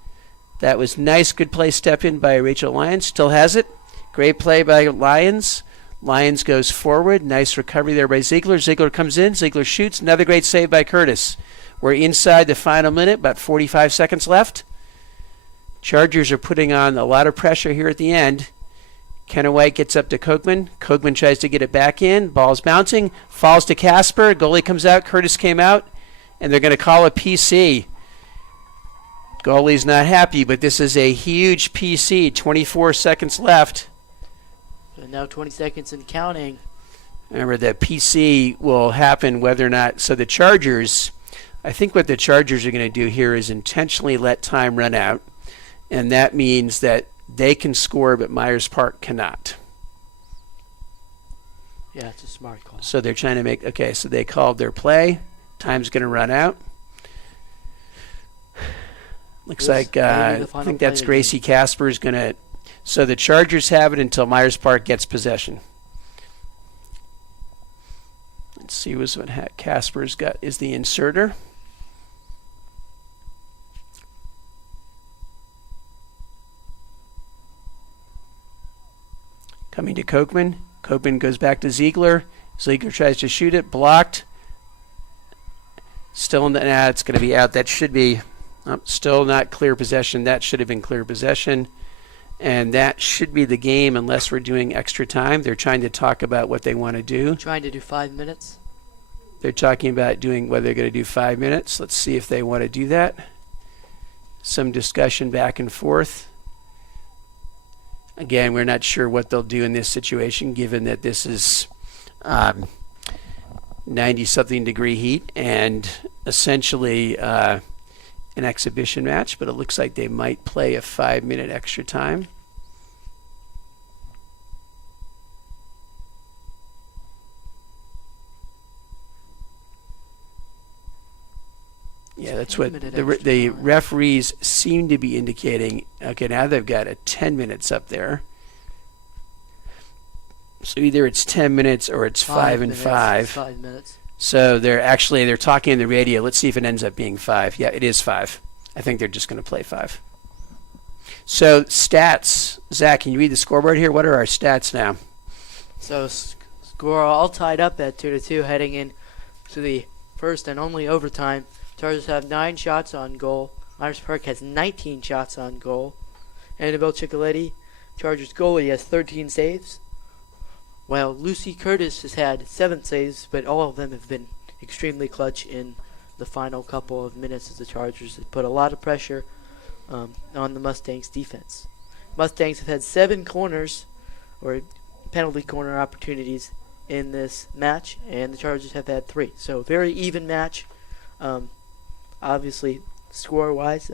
That was nice, good play, step in by Rachel Lyons. Still has it. Great play by Lyons. Lyons goes forward. Nice recovery there by Ziegler. Ziegler comes in. Ziegler shoots. Another great save by Curtis. We're inside the final minute, about 45 seconds left. Chargers are putting on a lot of pressure here at the end. Kenna White gets up to Kochman. Kochman tries to get it back in. Ball's bouncing. Falls to Casper. Goalie comes out. Curtis came out. And they're going to call a PC. Goalie's not happy, but this is a huge PC. 24 seconds left. And now 20 seconds and counting. Remember, the PC will happen whether or not. So the Chargers, I think what the Chargers are going to do here is intentionally let time run out. and that means that they can score, but Myers Park cannot. Yeah, it's a smart call. So they're trying to make, okay, so they called their play. Time's going to run out. Looks like, I think that's Gracie Casper's going to, so the Chargers have it until Myers Park gets possession. Let's see what Casper's got is the inserter. Coming to Kochman. Kochman goes back to Ziegler. Ziegler tries to shoot it, blocked. Still in the, it's going to be out. That should be still not clear possession. That should have been clear possession. And that should be the game unless we're doing extra time. They're trying to talk about what they want to do. Trying to do 5 minutes? They're talking about doing whether they're going to do 5 minutes. Let's see if they want to do that. Some discussion back and forth. Again, we're not sure what they'll do in this situation, given that this is 90-something degree heat and essentially an exhibition match, but it looks like they might play a 5-minute extra time. Yeah, that's what the referees seem to be indicating. Okay, now they've got a 10 minutes up there. So either it's 10 minutes or it's 5 and 5. 5 minutes. So they're talking in the radio. Let's see if it ends up being 5. Yeah, it is 5. I think they're just going to play 5. So stats, Zach, can you read the scoreboard here? What are our stats now? So score all tied up at 2-2, heading in to the first and only overtime. Chargers have 9 shots on goal. Myers Park has 19 shots on goal. Annabelle Ciccoletti, Chargers goalie, has 13 saves. While Lucy Curtis has had 7 saves, but all of them have been extremely clutch in the final couple of minutes as the Chargers have put a lot of pressure on the Mustangs' defense. Mustangs have had 7 corners, or penalty corner opportunities in this match, and the Chargers have had 3. So very even match. Obviously, score-wise,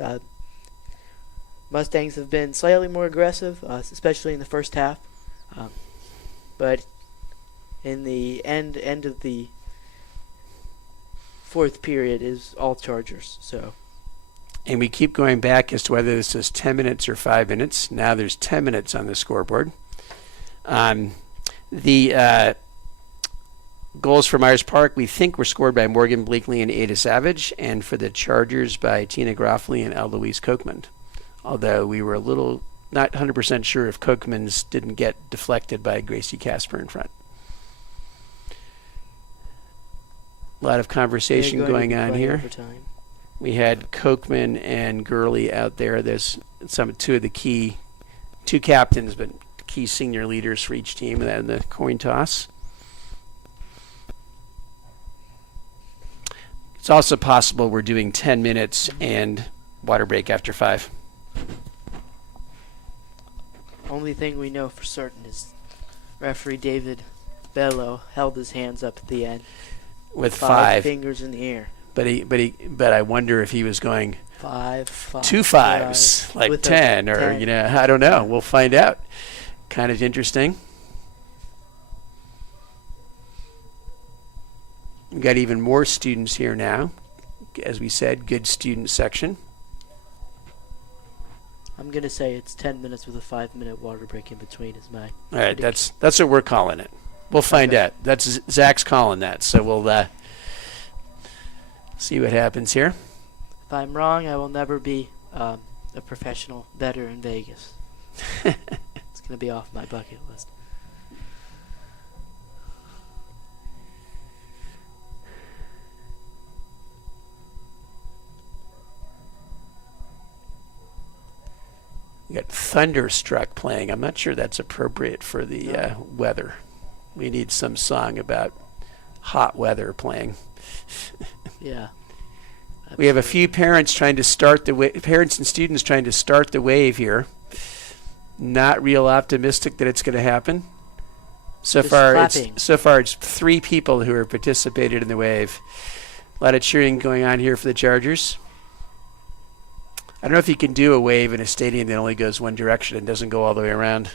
Mustangs have been slightly more aggressive, especially in the first half. But in the end of the fourth period is all Chargers. So, and we keep going back as to whether this is 10 minutes or 5 minutes. Now there's 10 minutes on the scoreboard. The goals for Myers Park, we think, were scored by Morgan Bleakley and Ada Savage, and for the Chargers by Tina Groffley and Eloise Kochman. Although we were a little not 100% sure if Kochman's didn't get deflected by Gracie Casper in front. A lot of conversation going on here. Overtime. We had Kochman and Gurley out there. There's two of the two captains, but key senior leaders for each team in the coin toss. It's also possible we're doing 10 minutes and water break after 5. Only thing we know for certain is referee David Bello held his hands up at the end with 5 fingers in the air. But I wonder if he was going 5, 2 5s, like 10, or 10. I don't know. We'll find out. Kind of interesting. We've got even more students here now. As we said, good student section. I'm going to say it's 10 minutes with a 5-minute water break in between is my All right, prediction. that's what we're calling it. We'll find out. That's Zach's calling that, so we'll see what happens here. If I'm wrong, I will never be a professional bettor in Vegas. It's going to be off my bucket list. We got Thunderstruck playing. I'm not sure that's appropriate for the weather. We need some song about hot weather playing. Yeah. Absolutely. We have a few parents trying to start parents and students trying to start the wave here. Not real optimistic that it's going to happen. So far it's 3 people who have participated in the wave. A lot of cheering going on here for the Chargers. I don't know if you can do a wave in a stadium that only goes one direction and doesn't go all the way around.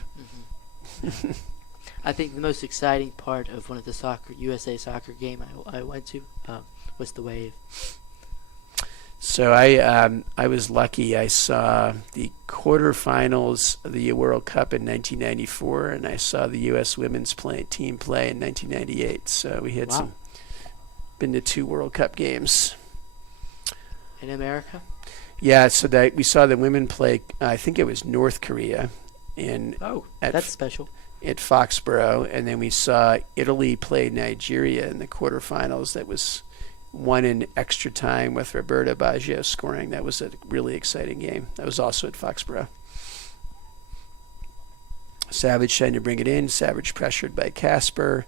I think the most exciting part of one of the USA soccer game I went to was the wave. So I was lucky. I saw the quarterfinals of the World Cup in 1994, and I saw the U.S. women's team play in 1998. So we had been to 2 World Cup games. In America? Yeah, so we saw the women play, I think it was North Korea. That's special. At Foxborough, and then we saw Italy play Nigeria in the quarterfinals. That was won in extra time with Roberta Baggio scoring. That was a really exciting game. That was also at Foxborough. Savage trying to bring it in. Savage pressured by Casper.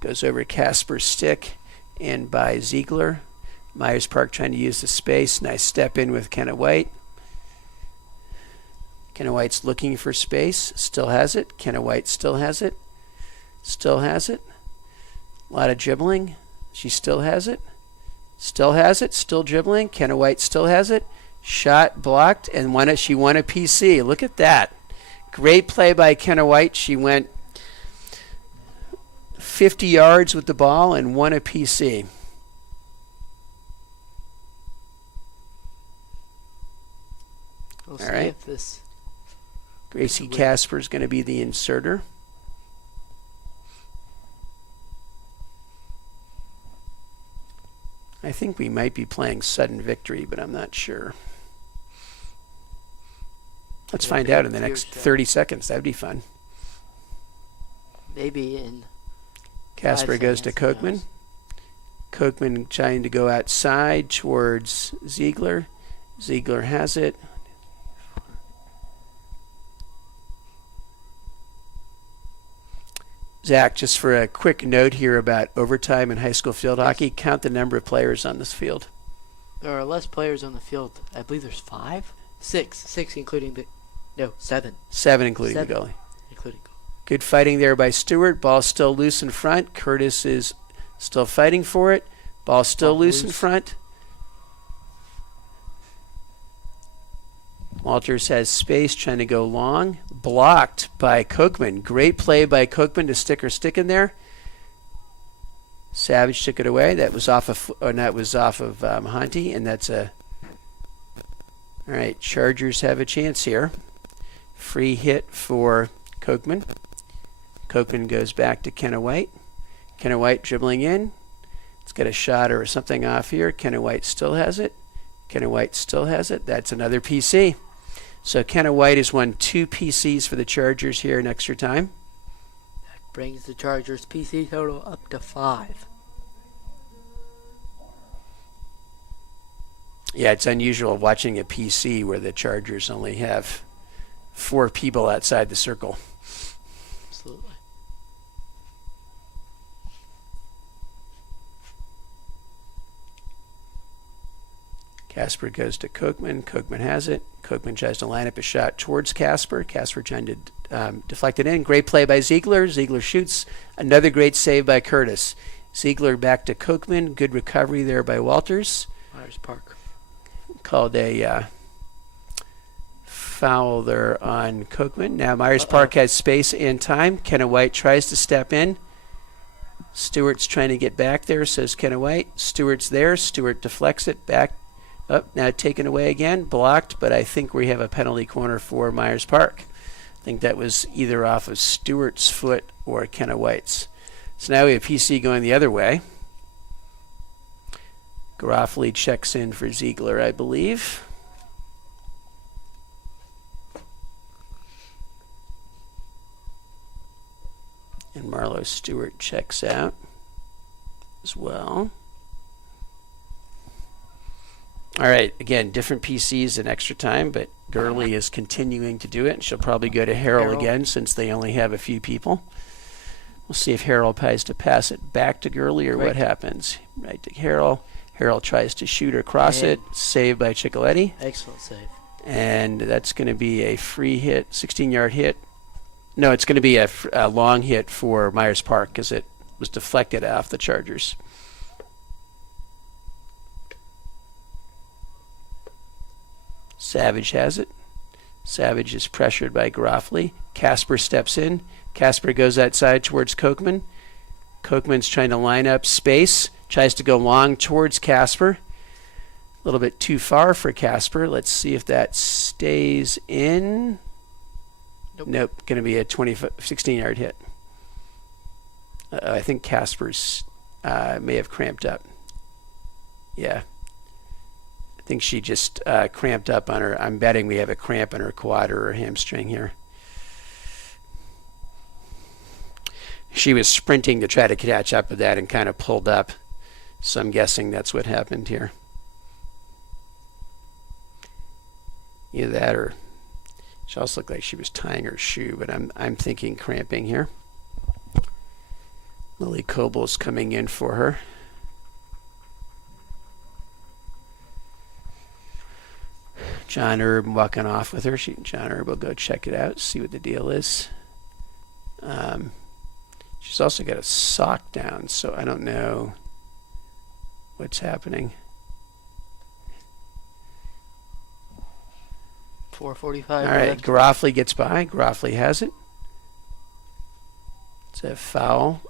Goes over Casper's stick and by Ziegler. Myers Park trying to use the space. Nice step in with Kenna White. Kenna White's looking for space. Still has it. Kenna White still has it. Still has it. A lot of dribbling. She still has it. Still has it. Still dribbling. Kenna White still has it. Shot blocked and she won a PC. Look at that. Great play by Kenna White. She went 50 yards with the ball and won a PC. We'll All see right. if this. Gracie Casper is going to be the inserter. I think we might be playing sudden victory, but I'm not sure. Let's find out in the next 30 seconds. That'd be fun. Maybe in. Casper goes to Kochman. Kochman trying to go outside towards Ziegler. Ziegler has it. Zach, just for a quick note here about overtime in high school field hockey, count the number of players on this field. There are less players on the field. I believe there's 5? 6 including the... No, 7. 7 including the goalie. Including goal. Good fighting there by Stewart. Ball still loose in front. Curtis is still fighting for it. Ball still loose in front. Walters has space, trying to go long. Blocked by Kochman. Great play by Kochman to stick her stick in there. Savage took it away. That was off of Hunty, and that's a. All right, Chargers have a chance here. Free hit for Kochman. Kochman goes back to Kenna White. Kenna White dribbling in. It's got a shot or something off here. Kenna White still has it. Kenna White still has it. That's another PC. So Kenna White has won 2 PCs for the Chargers here in extra time. That brings the Chargers' PC total up to 5. Yeah, it's unusual watching a PC where the Chargers only have 4 people outside the circle. Absolutely. Casper goes to Kochman. Kochman has it. Kochman tries to line up a shot towards Casper. Casper trying to deflect it in. Great play by Ziegler. Ziegler shoots. Another great save by Curtis. Ziegler back to Kochman. Good recovery there by Walters. Myers Park. Called a foul there on Kochman. Now Myers Park has space and time. Kenna White tries to step in. Stewart's trying to get back there, says Kenna White. Stewart's there. Stewart deflects it back. Up, now taken away again, blocked, but I think we have a penalty corner for Myers Park. I think that was either off of Stewart's foot or Kenna White's. So now we have PC going the other way. Garofoli checks in for Ziegler, I believe. And Marlo Stewart checks out as well. All right, again, different PCs in extra time, but Gurley is continuing to do it, and she'll probably go to Harrell again since they only have a few people. We'll see if Harrell tries to pass it back to Gurley or what happens. Right to Harrell. Harrell tries to shoot across it. Saved by Ciccoletti. Excellent save. And that's going to be a free hit, 16-yard hit. No, it's going to be a long hit for Myers Park because it was deflected off the Chargers. Savage has it. Savage is pressured by Groffley. Casper steps in. Casper goes outside towards Kochman. Kochman's trying to line up space. Tries to go long towards Casper. A little bit too far for Casper. Let's see if that stays in. Nope. Going to be a 16-yard hit. I think Casper's may have cramped up. Yeah. I think she just cramped up on her. I'm betting we have a cramp in her quad or her hamstring here. She was sprinting to try to catch up with that and kind of pulled up. So I'm guessing that's what happened here. Either that or she also looked like she was tying her shoe, but I'm thinking cramping here. Lily Cobal's coming in for her. John Erb walking off with her. John Erb will go check it out, see what the deal is. She's also got a sock down, so I don't know what's happening. 4:45. All right, Groffley gets by. Groffley has it. It's a foul.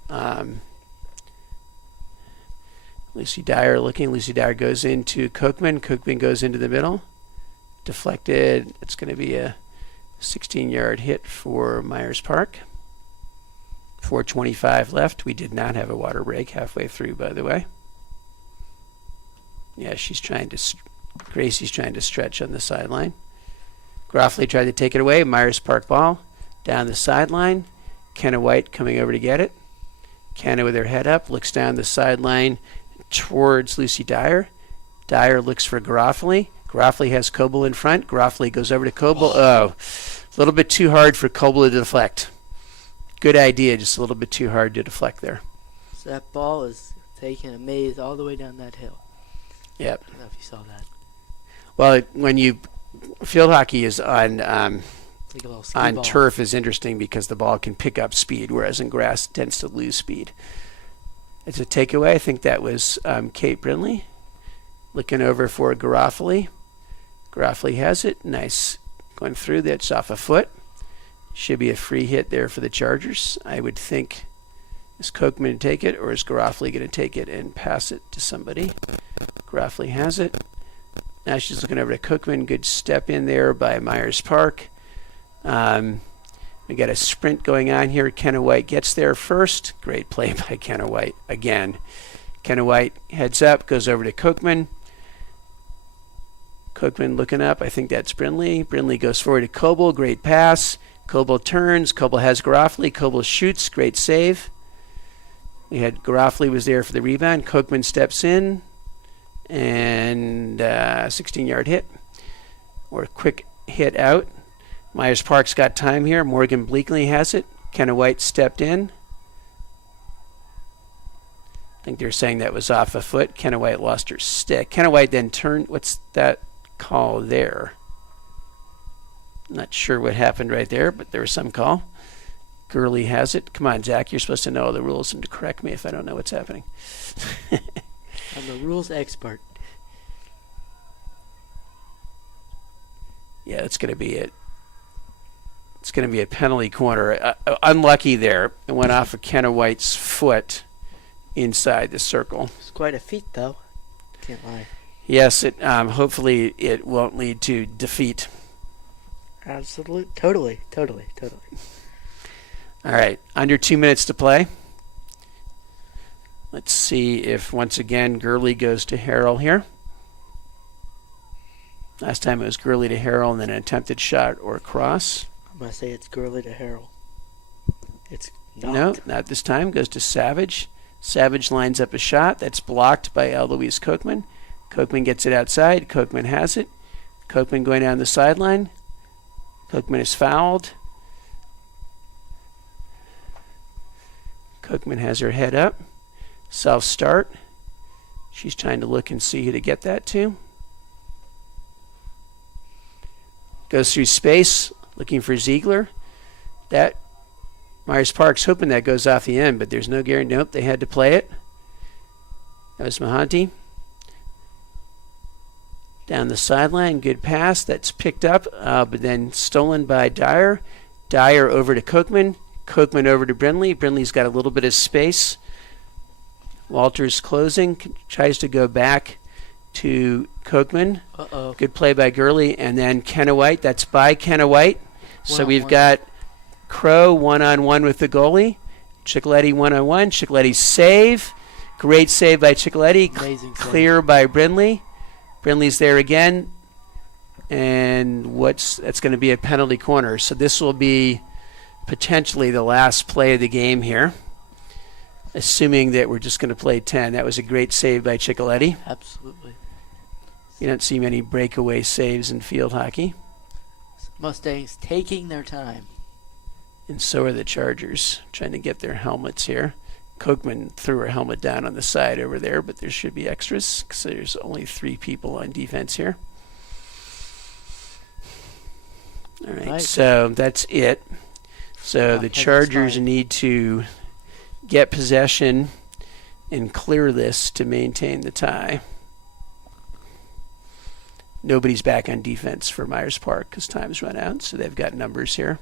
Lucy Dyer looking. Lucy Dyer goes into Kochman. Kochman goes into the middle. Deflected. It's going to be a 16-yard hit for Myers Park. 4:25 left. We did not have a water break halfway through, by the way. Yeah, Gracie's trying to stretch on the sideline. Groffley tried to take it away. Myers Park ball down the sideline. Kenna White coming over to get it. Kenna with her head up looks down the sideline towards Lucy Dyer. Dyer looks for Groffley. Groffley has Coble in front. Groffley goes over to Coble. Oh, a little bit too hard for Coble to deflect. Good idea, just a little bit too hard to deflect there. So that ball is taking a maze all the way down that hill. Yep. I don't know if you saw that. Well, field hockey is on Like a little ski ball. turf is interesting because the ball can pick up speed, whereas in grass it tends to lose speed. It's a takeaway. I think that was Kate Brindley looking over for Groffley. Groffley has it. Nice. Going through. That's off a foot. Should be a free hit there for the Chargers. I would think, is Kochman going to take it, or is Groffley going to take it and pass it to somebody? Groffley has it. Now she's looking over to Kochman. Good step in there by Myers Park. We got a sprint going on here. Kenna White gets there first. Great play by Kenna White again. Kenna White heads up, goes over to Kochman. Kochman looking up. I think that's Brindley. Brindley goes forward to Coble. Great pass. Coble turns. Coble has Groffley. Coble shoots. Great save. We had Groffley was there for the rebound. Kochman steps in. And 16-yard hit. Or a quick hit out. Myers Park's got time here. Morgan Bleakley has it. Kenna White stepped in. I think they're saying that was off a foot. Kenna White lost her stick. Kenna White then turned. What's that call there? Not sure what happened right there, but there was some call. Gurley has it. Come on, Zach. You're supposed to know all the rules and to correct me if I don't know what's happening. I'm the rules expert. Yeah, it's going to be it. It's going to be a penalty corner. Unlucky there. It went off of Kenna White's foot inside the circle. It's quite a feat, though. Can't lie. Yes, hopefully it won't lead to defeat. Absolutely. Totally. All right, under 2 minutes to play. Let's see if once again Gurley goes to Harrell here. Last time it was Gurley to Harrell and then an attempted shot or a cross. I'm going to say it's Gurley to Harrell. It's not. No, not this time. Goes to Savage. Savage lines up a shot. That's blocked by Eloise Kochman. Kochman gets it outside. Kochman has it. Kochman going down the sideline. Kochman is fouled. Kochman has her head up. Self-start. She's trying to look and see who to get that to. Goes through space, looking for Ziegler. That Myers Park's hoping that goes off the end, but there's no guarantee. Nope, they had to play it. That was Mahanti. down the sideline. Good pass. That's picked up, but then stolen by Dyer. Dyer over to Kochman. Kochman over to Brindley. Brindley's got a little bit of space. Walters closing. Tries to go back to Kochman. Uh-oh. Good play by Gurley. And then Kenna White. That's by Kenna White. So we've got Crow one-on-one with the goalie. Ciccoletti one-on-one. Ciccoletti save. Great save by Ciccoletti. Amazing save. Clear by Brindley. Brindley's there again. And that's going to be a penalty corner. So this will be potentially the last play of the game here, assuming that we're just going to play 10. That was a great save by Ciccoletti. Absolutely. You don't see many breakaway saves in field hockey. Mustangs taking their time. And so are the Chargers, trying to get their helmets here. Kochman threw her helmet down on the side over there, but there should be extras because there's only 3 people on defense here. All right, so that's it. So the Chargers need to get possession and clear this to maintain the tie. Nobody's back on defense for Myers Park because time's run out, so they've got numbers here.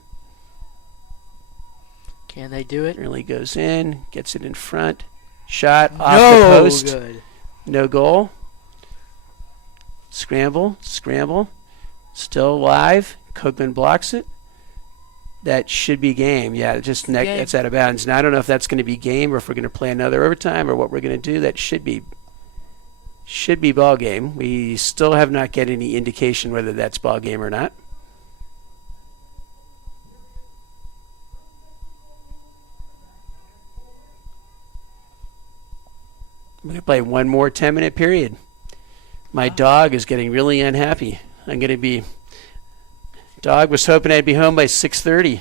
Can they do it? Early goes in, gets it in front. Shot off the post. Good. No goal. Scramble. Still alive. Kochman blocks it. That should be game. Yeah, that's out of bounds. Now I don't know if that's going to be game or if we're going to play another overtime or what we're going to do. That should be ball game. We still have not get any indication whether that's ball game or not. I'm going to play one more 10-minute period. My dog is getting really unhappy. Dog was hoping I'd be home by 6:30.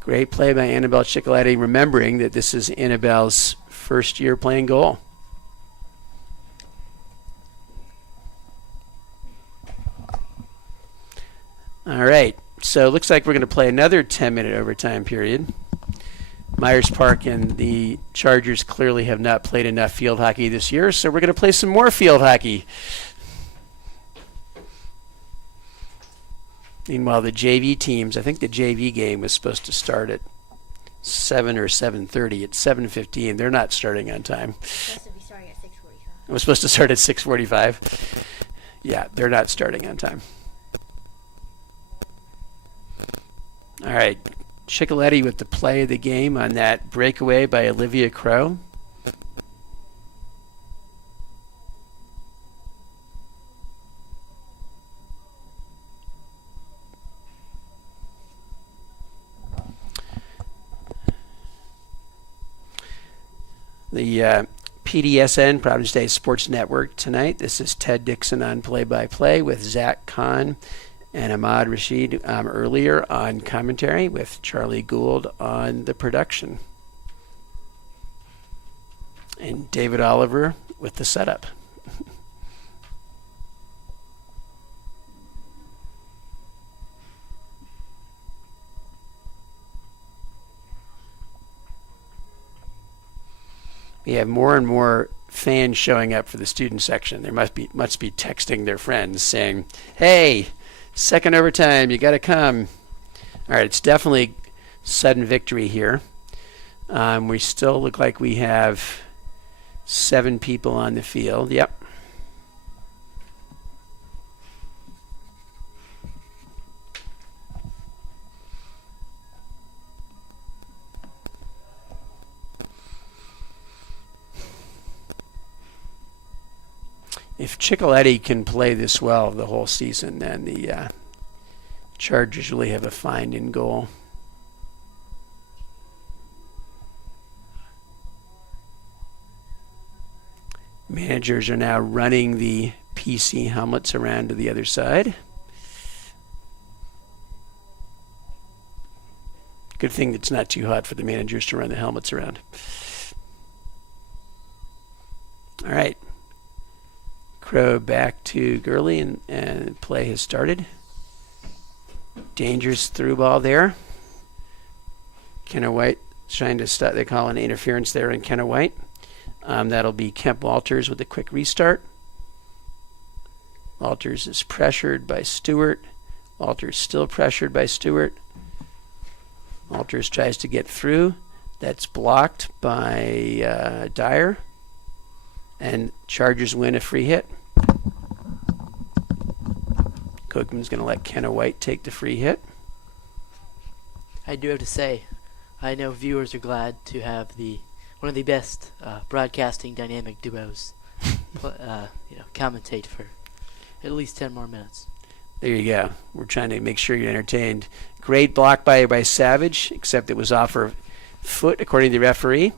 Great play by Annabelle Ciccoletti, remembering that this is Annabelle's first year playing goal. All right. So it looks like we're going to play another 10-minute overtime period. Myers Park and the Chargers clearly have not played enough field hockey this year, so we're going to play some more field hockey. Meanwhile, the JV teams, I think the JV game was supposed to start at 7 or 7:30. It's 7:15. They're not starting on time. Supposed to be starting at 6:45. It was supposed to start at 6:45. Yeah, they're not starting on time. All right, Ciccoletti with the play of the game on that breakaway by Olivia Crow. The PDSN, Providence Day Sports Network tonight. This is Ted Dixon on play-by-play with Zach Kahn and Ahmad Rashid earlier on commentary with Charlie Gould on the production. And David Oliver with the setup. We have more and more fans showing up for the student section. They must be texting their friends saying, "Hey, second overtime, you got to come." All right, it's definitely sudden victory here. We still look like we have 7 people on the field. Yep. If Ciccoletti can play this well the whole season, then the Chargers really have a find in goal. Managers are now running the PC helmets around to the other side. Good thing it's not too hot for the managers to run the helmets around. All right. Crow back to Gurley, and play has started. Dangerous through ball there. Kenna White trying to start. They call an interference there in Kenna White. That'll be Kemp Walters with a quick restart. Walters is pressured by Stewart. Walters still pressured by Stewart. Walters tries to get through. That's blocked by Dyer. And Chargers win a free hit. Kochman's going to let Kenna White take the free hit. I do have to say, I know viewers are glad to have one of the best broadcasting dynamic duos commentate for at least 10 more minutes. There you go. We're trying to make sure you're entertained. Great block by Savage, except it was off her foot, according to the referee.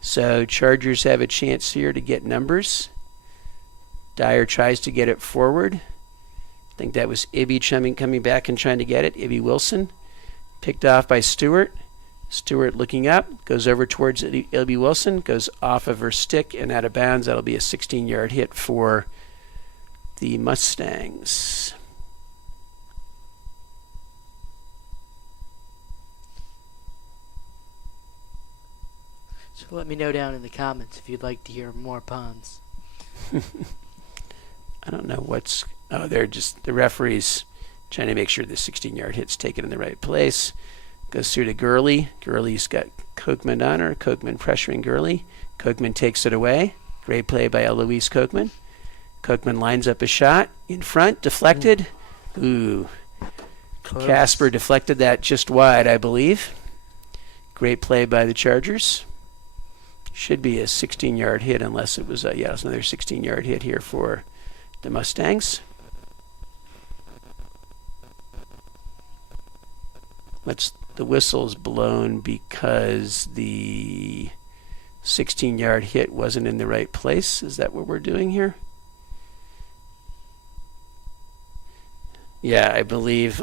So Chargers have a chance here to get numbers. Dyer tries to get it forward. I think that was Ibby coming back and trying to get it. Ibby Wilson. Picked off by Stewart. Stewart looking up, goes over towards Ibby Wilson, goes off of her stick and out of bounds. That'll be a 16-yard hit for the Mustangs. So let me know down in the comments if you'd like to hear more puns. I don't know what's... Oh, they're just... The referee's trying to make sure the 16-yard hit's taken in the right place. Goes through to Gurley. Gurley's got Kochman on her. Kochman pressuring Gurley. Kochman takes it away. Great play by Eloise Kochman. Kochman lines up a shot. In front. Deflected. Ooh. Close. Casper deflected that just wide, I believe. Great play by the Chargers. Should be a 16-yard hit unless it was, it's another 16-yard hit here for the Mustangs. The whistle's blown because the 16-yard hit wasn't in the right place. Is that what we're doing here? Yeah, I believe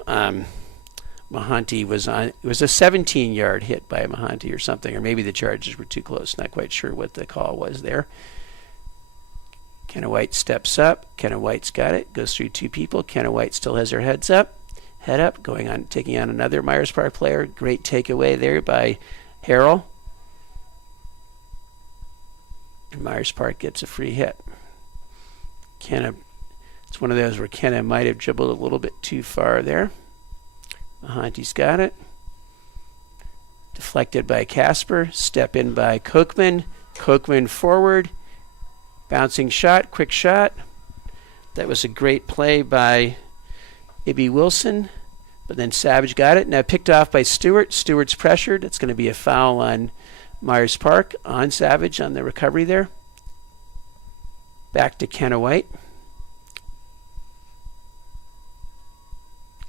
Mahanti was on. It was a 17-yard hit by Mahanti or something, or maybe the Chargers were too close. Not quite sure what the call was there. Kenna White steps up. Kenna White's got it. Goes through two people. Kenna White still has her head up, taking on another Myers Park player. Great takeaway there by Harrell. And Myers Park gets a free hit. It's one of those where Kenna might have dribbled a little bit too far there. Mahanti's got it. Deflected by Casper. Step in by Kochman. Kochman forward. Bouncing shot. Quick shot. That was a great play by Ibby Wilson. But then Savage got it. Now picked off by Stewart. Stewart's pressured. It's going to be a foul on Myers Park. On Savage on the recovery there. Back to Kenna White.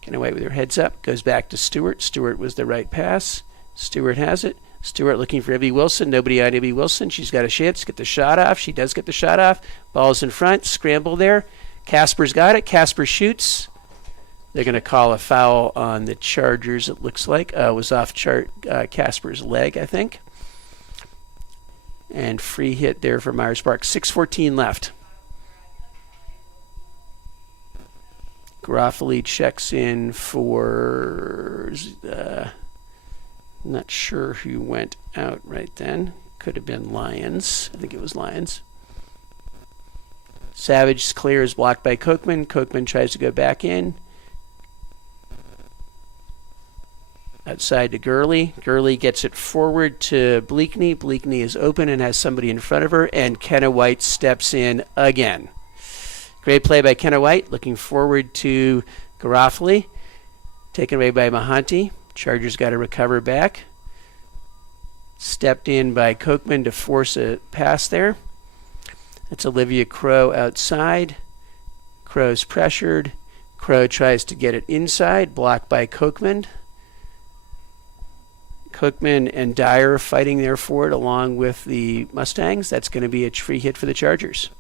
Kenna White with her heads up. Goes back to Stewart. Stewart was the right pass. Stewart has it. Stewart looking for Ibby Wilson. Nobody on Ibby Wilson. She's got a chance to get the shot off. She does get the shot off. Ball's in front. Scramble there. Casper's got it. Casper shoots. They're going to call a foul on the Chargers, it looks like. It was off Casper's leg, I think. And free hit there for Myers Park. 6:14 left. Garofoli checks in for... not sure who went out right then. Could have been Lions. I think it was Lions. Savage's clear is blocked by Kochman. Kochman tries to go back in. Outside to Gurley. Gurley gets it forward to Bleakney. Bleakney is open and has somebody in front of her. And Kenna White steps in again. Great play by Kenna White. Looking forward to Garofoli. Taken away by Mahanti. Chargers got to recover back. Stepped in by Kochman to force a pass there. That's Olivia Crow outside. Crow's pressured. Crow tries to get it inside. Blocked by Kochman. Kochman and Dyer fighting there for it along with the Mustangs. That's going to be a free hit for the Chargers.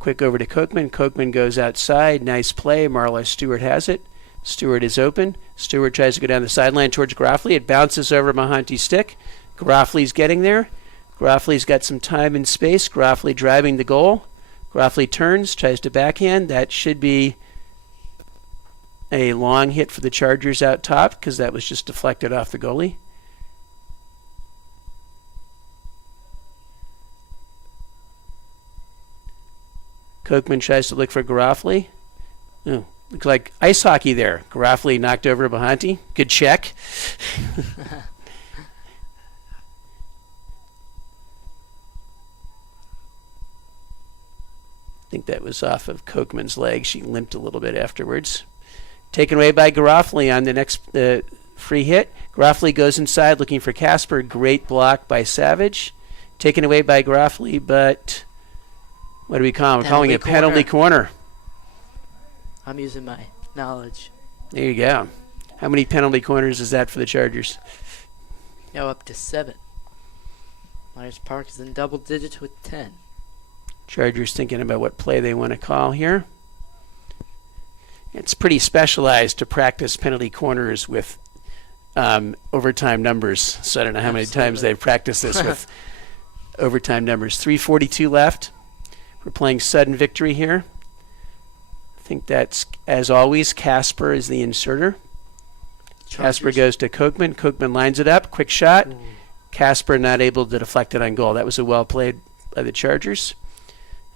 Quick over to Kochman. Kochman goes outside. Nice play. Marla Stewart has it. Stewart is open. Stewart tries to go down the sideline towards Garofoli. It bounces over Mahanti's stick. Garofoli's getting there. Garofoli's got some time and space. Garofoli driving the goal. Garofoli turns, tries to backhand. That should be a long hit for the Chargers out top because that was just deflected off the goalie. Kochman tries to look for Garofoli. Oh, looks like ice hockey there. Garofoli knocked over Bahanti. Good check. I think that was off of Kochman's leg. She limped a little bit afterwards. Taken away by Garofoli on the next free hit. Garofoli goes inside looking for Casper. Great block by Savage. Taken away by Garofoli, but what do we call him? We're calling it penalty corner. I'm using my knowledge. There you go. How many penalty corners is that for the Chargers? Now up to 7. Myers Park is in double digits with 10. Chargers thinking about what play they want to call here. It's pretty specialized to practice penalty corners with overtime numbers. So I don't know how many times they've practiced this with overtime numbers. 3:42 left. We're playing sudden victory here. I think that's, as always, Casper is the inserter. Casper goes to Kochman. Kochman lines it up. Quick shot. Ooh. Casper not able to deflect it on goal. That was a well played by the Chargers.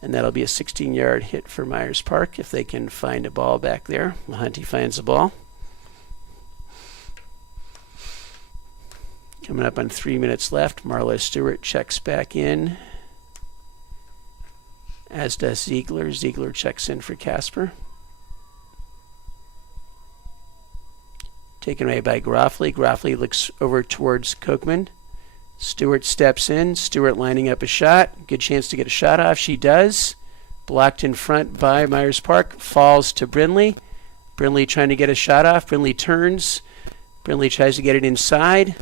And that'll be a 16-yard hit for Myers Park if they can find a ball back there. Mahunty finds the ball. Coming up on 3 minutes left. Marlo Stewart checks back in, as does Ziegler. Ziegler checks in for Casper. Taken away by Garofoli. Garofoli looks over towards Kochman. Stewart steps in. Stewart lining up a shot. Good chance to get a shot off. She does. Blocked in front by Myers Park. Falls to Brindley. Brindley trying to get a shot off. Brindley turns. Brindley tries to get it inside.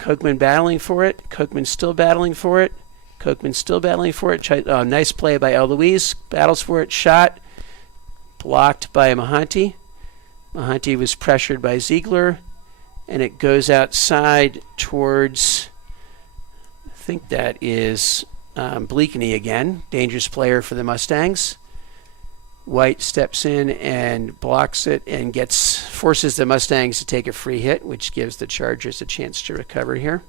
Kochman battling for it. Kochman still battling for it. Kochman still battling for it. Nice play by Eloise. Battles for it. Shot. Blocked by Mahunty. Mahunty was pressured by Ziegler. And it goes outside towards, I think that is Bleakney again. Dangerous player for the Mustangs. White steps in and blocks it and forces the Mustangs to take a free hit, which gives the Chargers a chance to recover here.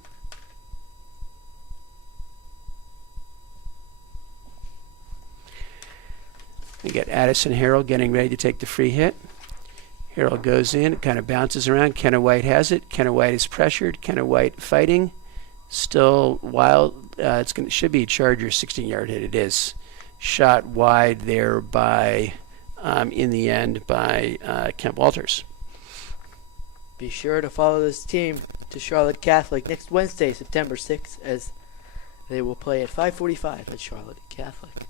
We got Addison Harrell getting ready to take the free hit. Harrell goes in, kind of bounces around. Kenna White has it. Kenna White is pressured. Kenna White fighting. Still wild. Should be a Chargers 16-yard hit. It is. Shot wide there by, in the end, by Kemp Walters. Be sure to follow this team to Charlotte Catholic next Wednesday, September 6th, as they will play at 5:45 at Charlotte Catholic.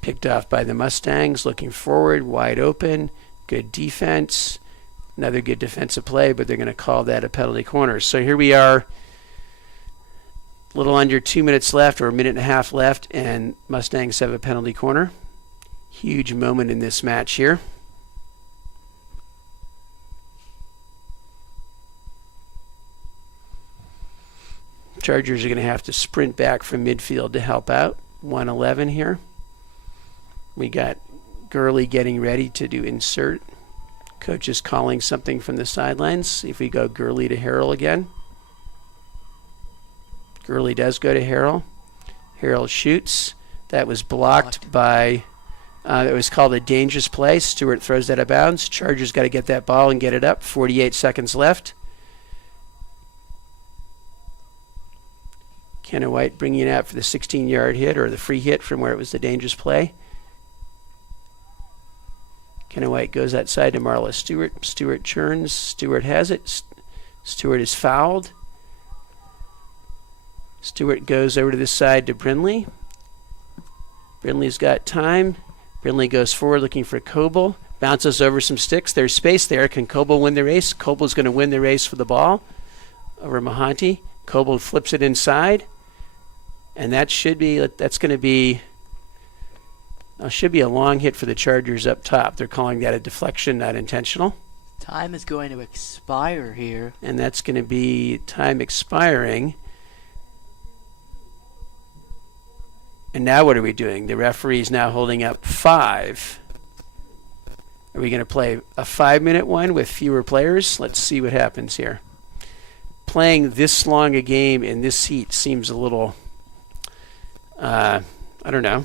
Picked off by the Mustangs, looking forward, wide open. Good defense. Another good defensive play, but they're going to call that a penalty corner. So here we are, a little under 2 minutes left, or a minute and a half left, and Mustangs have a penalty corner. Huge moment in this match here. Chargers are going to have to sprint back from midfield to help out. 1:11 here. We got Gurley getting ready to do insert. Coach is calling something from the sidelines. See if we go Gurley to Harrell again. Gurley does go to Harrell. Harrell shoots. That was blocked by, it was called a dangerous play. Stewart throws that out of bounds. Chargers got to get that ball and get it up. 48 seconds left. Kenna White bringing it out for the 16-yard hit, or the free hit from where it was the dangerous play. Kenna White goes outside to Marla Stewart. Stewart churns. Stewart has it. Stewart is fouled. Stewart goes over to this side to Brindley. Brindley's got time. Brindley goes forward looking for Coble. Bounces over some sticks. There's space there. Can Coble win the race? Coble's going to win the race for the ball over Mahunty. Coble flips it inside. And that should be a long hit for the Chargers up top. They're calling that a deflection, not intentional. Time is going to expire here. And that's going to be time expiring. And now what are we doing? The referee is now holding up 5. Are we going to play a 5-minute one with fewer players? Let's see what happens here. Playing this long a game in this heat seems a little, I don't know,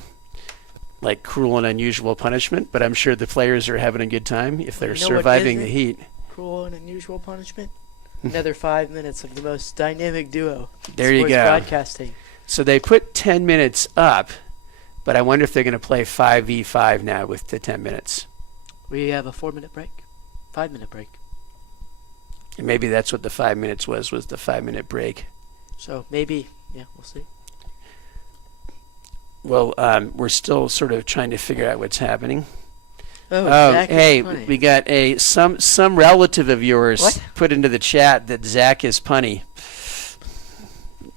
like cruel and unusual punishment, but I'm sure the players are having a good time if they're surviving the heat. Cruel and unusual punishment? Another 5 minutes of the most dynamic duo. There you Sports go. Broadcasting. So they put 10 minutes up, but I wonder if they're going to play 5v5 now with the 10 minutes. We have a 4-minute break. 5-minute break. And maybe that's what the 5 minutes was the 5-minute break. So maybe, yeah, we'll see. Well, we're still sort of trying to figure out what's happening. Oh, Zach hey, is punny. we got some relative of yours What? put into the chat that Zach is punny.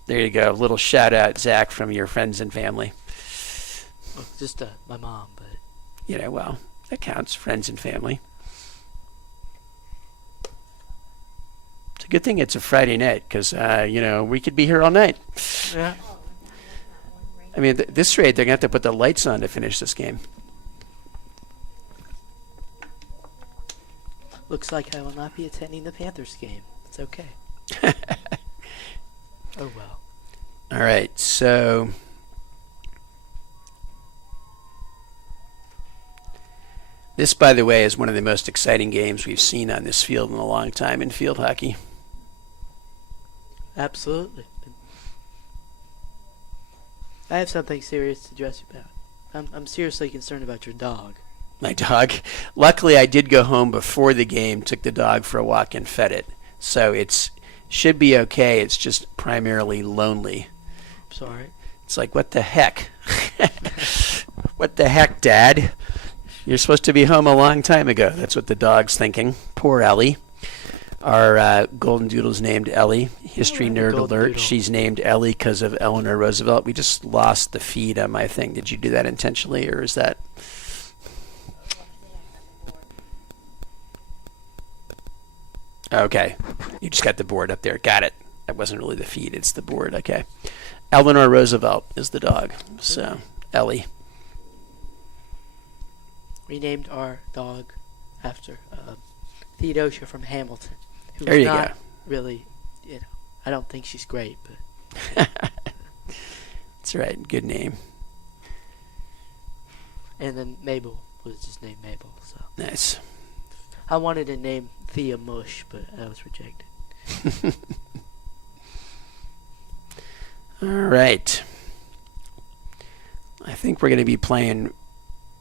There you go. A little shout out, Zach, from your friends and family. Well, just my mom, but You know, well, that counts. Friends and family. It's a good thing it's a Friday night because, we could be here all night. yeah. I mean, at this rate, they're going to have to put the lights on to finish this game. Looks like I will not be attending the Panthers game. It's okay. Oh well. All right, so this, by the way, is one of the most exciting games we've seen on this field in a long time in field hockey. Absolutely. I have something serious to address you about. I'm seriously concerned about your dog. My dog. Luckily, I did go home before the game, took the dog for a walk and fed it. So it's should be okay. It's just primarily lonely. Sorry. It's like, what the heck? What the heck, Dad? You're supposed to be home a long time ago. That's what the dog's thinking. Poor Ellie. Our golden doodle's named Ellie. History nerd Golden alert. doodle. She's named Ellie because of Eleanor Roosevelt. We just lost the feed on my thing. Did you do that intentionally, or is that... Okay. You just got the board up there. Got it. That wasn't really the feed. It's the board. Okay. Eleanor Roosevelt is the dog. So, Ellie. We named our dog after Theodosia from Hamilton. Who's There you not go. really, I don't think she's great, but That's right. Good name. and then Mabel was just named Mabel. So Nice. I wanted to name Thea Mush, but that was rejected. All right. I think we're going to be playing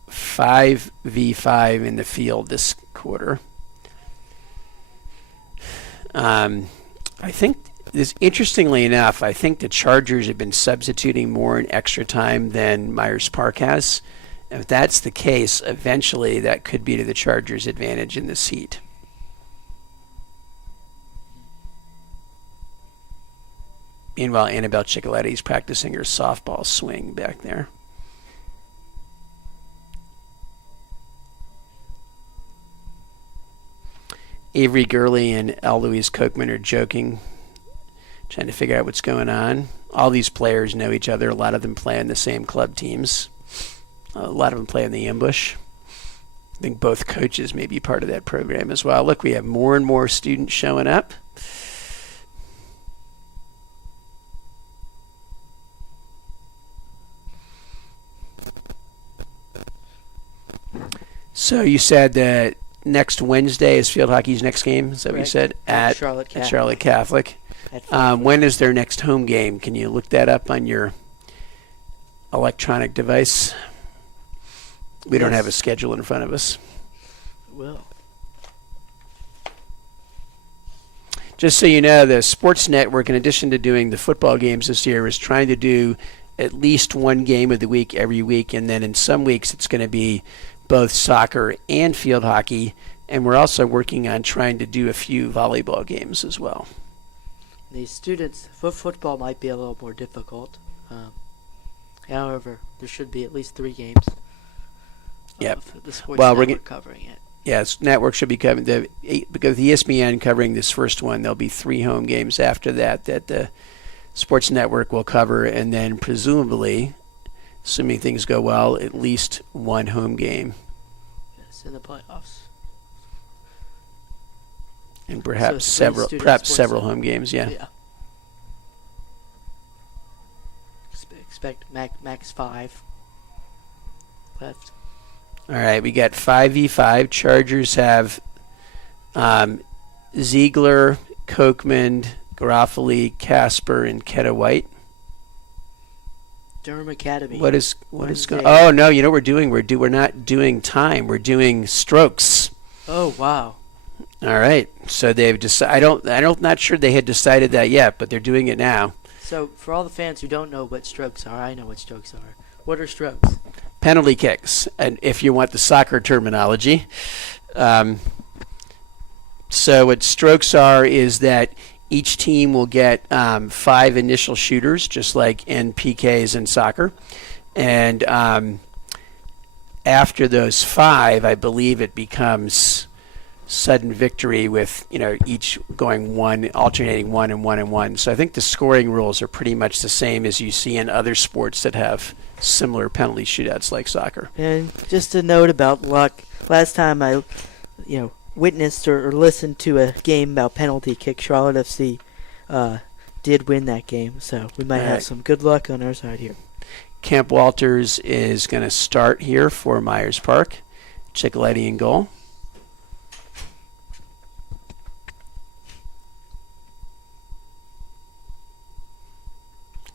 5v5 in the field this quarter. I think this, interestingly enough, I think the Chargers have been substituting more in extra time than Myers Park has. And if that's the case, eventually that could be to the Chargers' advantage in this heat. Meanwhile, Annabelle Ciccoletti's practicing her softball swing back there. Avery Gurley and L. Louise Kochman are joking, trying to figure out what's going on. All these players know each other. A lot of them play on the same club teams. A lot of them play in the ambush. I think both coaches may be part of that program as well. Look, we have more and more students showing up. So you said that next Wednesday is field hockey's next game. Is that what you Correct. said? At Charlotte at Catholic. Charlotte Catholic. At When is their next home game? Can you look that up on your electronic device? We don't Yes. have a schedule in front of us. Will. Just so you know, the Sports Network, in addition to doing the football games this year, is trying to do at least one game of the week every week, and then in some weeks it's going to be both soccer and field hockey, and we're also working on trying to do a few volleyball games as well. The students, football might be a little more difficult. However, there should be at least 3 games. Yep. Of the Sports Well, we're Network covering it. Yes, network should be covering because the ESPN covering this first one. There'll be 3 home games after that the Sports Network will cover, and then presumably, assuming things go well, at least 1 home game. Yes, in the playoffs. And perhaps So three student sports several center. home games, yeah. Yeah. Expect max 5 left. All right, we got 5v5. Chargers have Ziegler, Kochman, Garofoli, Casper, and Ketta White. Durham Academy. What is going? Wednesday. Oh no! You know what we're doing? We're not doing time. We're doing strokes. Oh wow. All right. So they've decided. Not sure they had decided that yet, but they're doing it now. So for all the fans who don't know what strokes are, I know what strokes are. What are strokes? Penalty kicks, and if you want the soccer terminology. So what strokes are is that each team will get 5 initial shooters, just like in PKs in soccer. And after those 5, I believe it becomes sudden victory with, each going one, alternating 1 and 1 and 1. So I think the scoring rules are pretty much the same as you see in other sports that have similar penalty shootouts like soccer. And just a note about luck. Last time I, witnessed or listened to a game about penalty kick, Charlotte FC did win that game. So we might have some good luck on our side here. Camp Walters is going to start here for Myers Park. Ciccoletti in goal.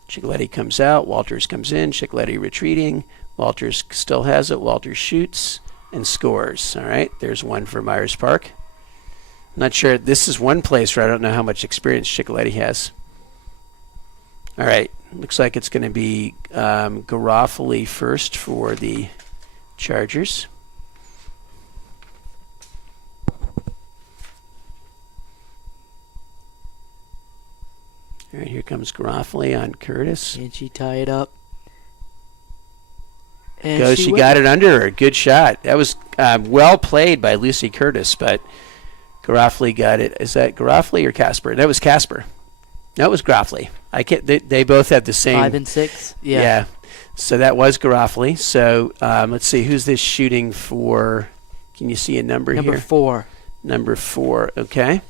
Ciccoletti comes out. Walters comes in. Ciccoletti retreating. Walters still has it. Walters shoots and scores. All right, there's one for Myers Park. I'm not sure. This is one place where I don't know how much experience Ciccoletti has. All right, looks like it's going to be Garofoli first for the Chargers. All right, here comes Garofoli on Curtis. And she tie it up. And She got it under her. Good shot. That was well played by Lucy Curtis, but Garofoli got it. Is that Garofoli or Casper? That was Casper. No, it was Garofoli. They both had the same. 5 and 6. Yeah. So that was Garofoli. So let's see. Who's this shooting for? Can you see a number here? Number 4. Number 4. Okay.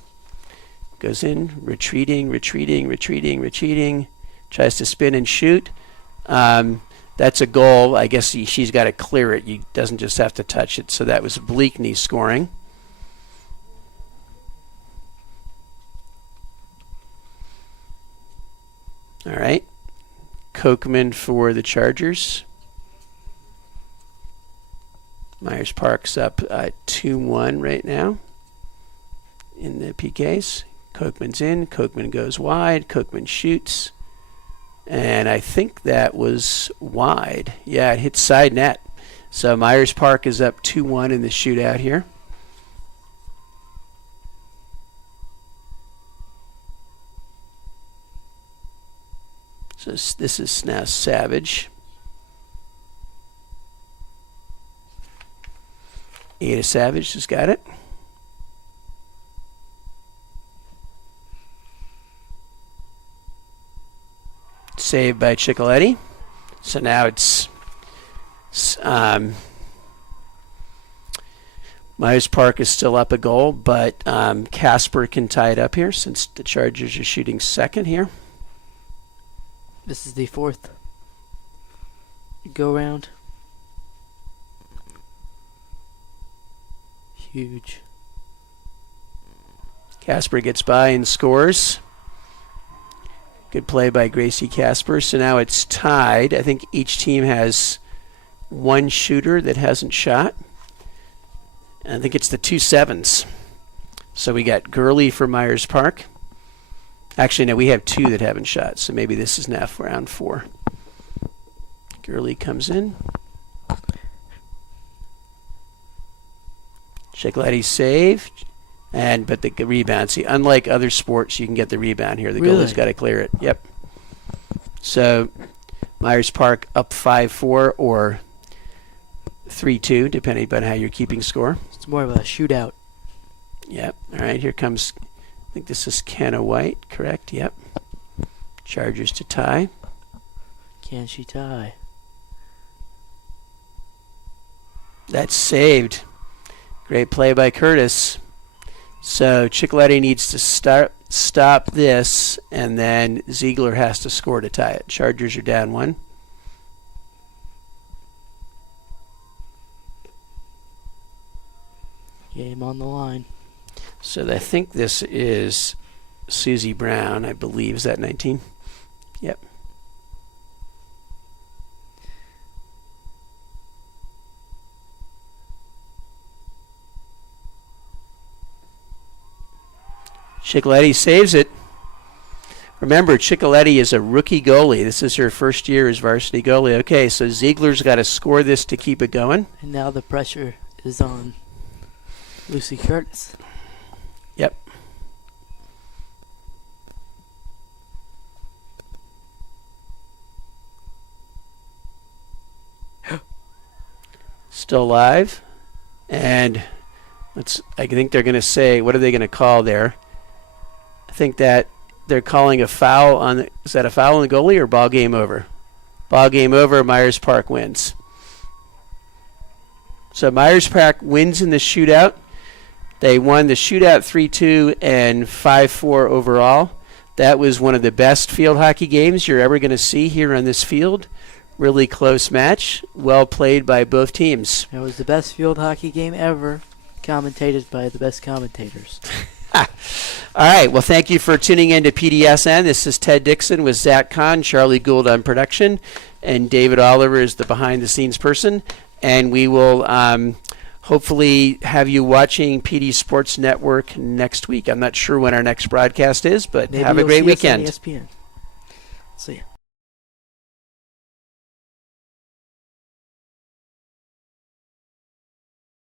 Goes in, retreating. Tries to spin and shoot. That's a goal. I guess she's got to clear it. He doesn't just have to touch it. So that was Bleakney scoring. All right. Kochman for the Chargers. Myers Park's up 2-1 right now in the PKs. Kochman's in. Kochman goes wide. Kochman shoots. And I think that was wide. Yeah, it hit side net. So Myers Park is up 2-1 in the shootout here. So this is now Savage. Ada Savage has got it. Saved by Ciccoletti. So now it's Myers Park is still up a goal, but Casper can tie it up here since the Chargers are shooting second here. This is the 4th go round. Huge. Casper gets by and scores. Good play by Gracie Casper. So now it's tied. I think each team has one shooter that hasn't shot. And I think it's the 2 7s. So we got Gurley for Myers Park. Actually, no, we have 2 that haven't shot. So maybe this is now round 4. Gurley comes in. Ciccoletti saved. But the rebound, see, unlike other sports, you can get the rebound here. The goalie's got to clear it. Yep. So Myers Park up 5-4 or 3-2, depending on how you're keeping score. It's more of a shootout. Yep. All right, here comes, I think this is Kenna White, correct? Yep. Chargers to tie. Can she tie? That's saved. Great play by Curtis. So Ciccoletti needs to stop this, and then Ziegler has to score to tie it. Chargers are down 1. Game on the line. So I think this is Susie Brown, I believe. Is that 19? Yep. Ciccoletti saves it. Remember, Ciccoletti is a rookie goalie. This is her first year as varsity goalie. Okay, so Ziegler's got to score this to keep it going. And now the pressure is on Lucy Curtis. Yep. Still alive. And I think they're going to say, what are they going to call there? I think that they're calling a foul on is that a foul on the goalie or ball game over? Ball game over, Myers Park wins. So Myers Park wins in the shootout. They won the shootout 3-2 and 5-4 overall. That was one of the best field hockey games you're ever going to see here on this field. Really close match. Well played by both teams. It was the best field hockey game ever, commentated by the best commentators. All right. Well, thank you for tuning in to PDSN. This is Ted Dixon with Zach Kahn, Charlie Gould on production, and David Oliver is the behind-the-scenes person. And we will hopefully have you watching PD Sports Network next week. I'm not sure when our next broadcast is, but Maybe have a you'll great see us on weekend. ESPN. See ya.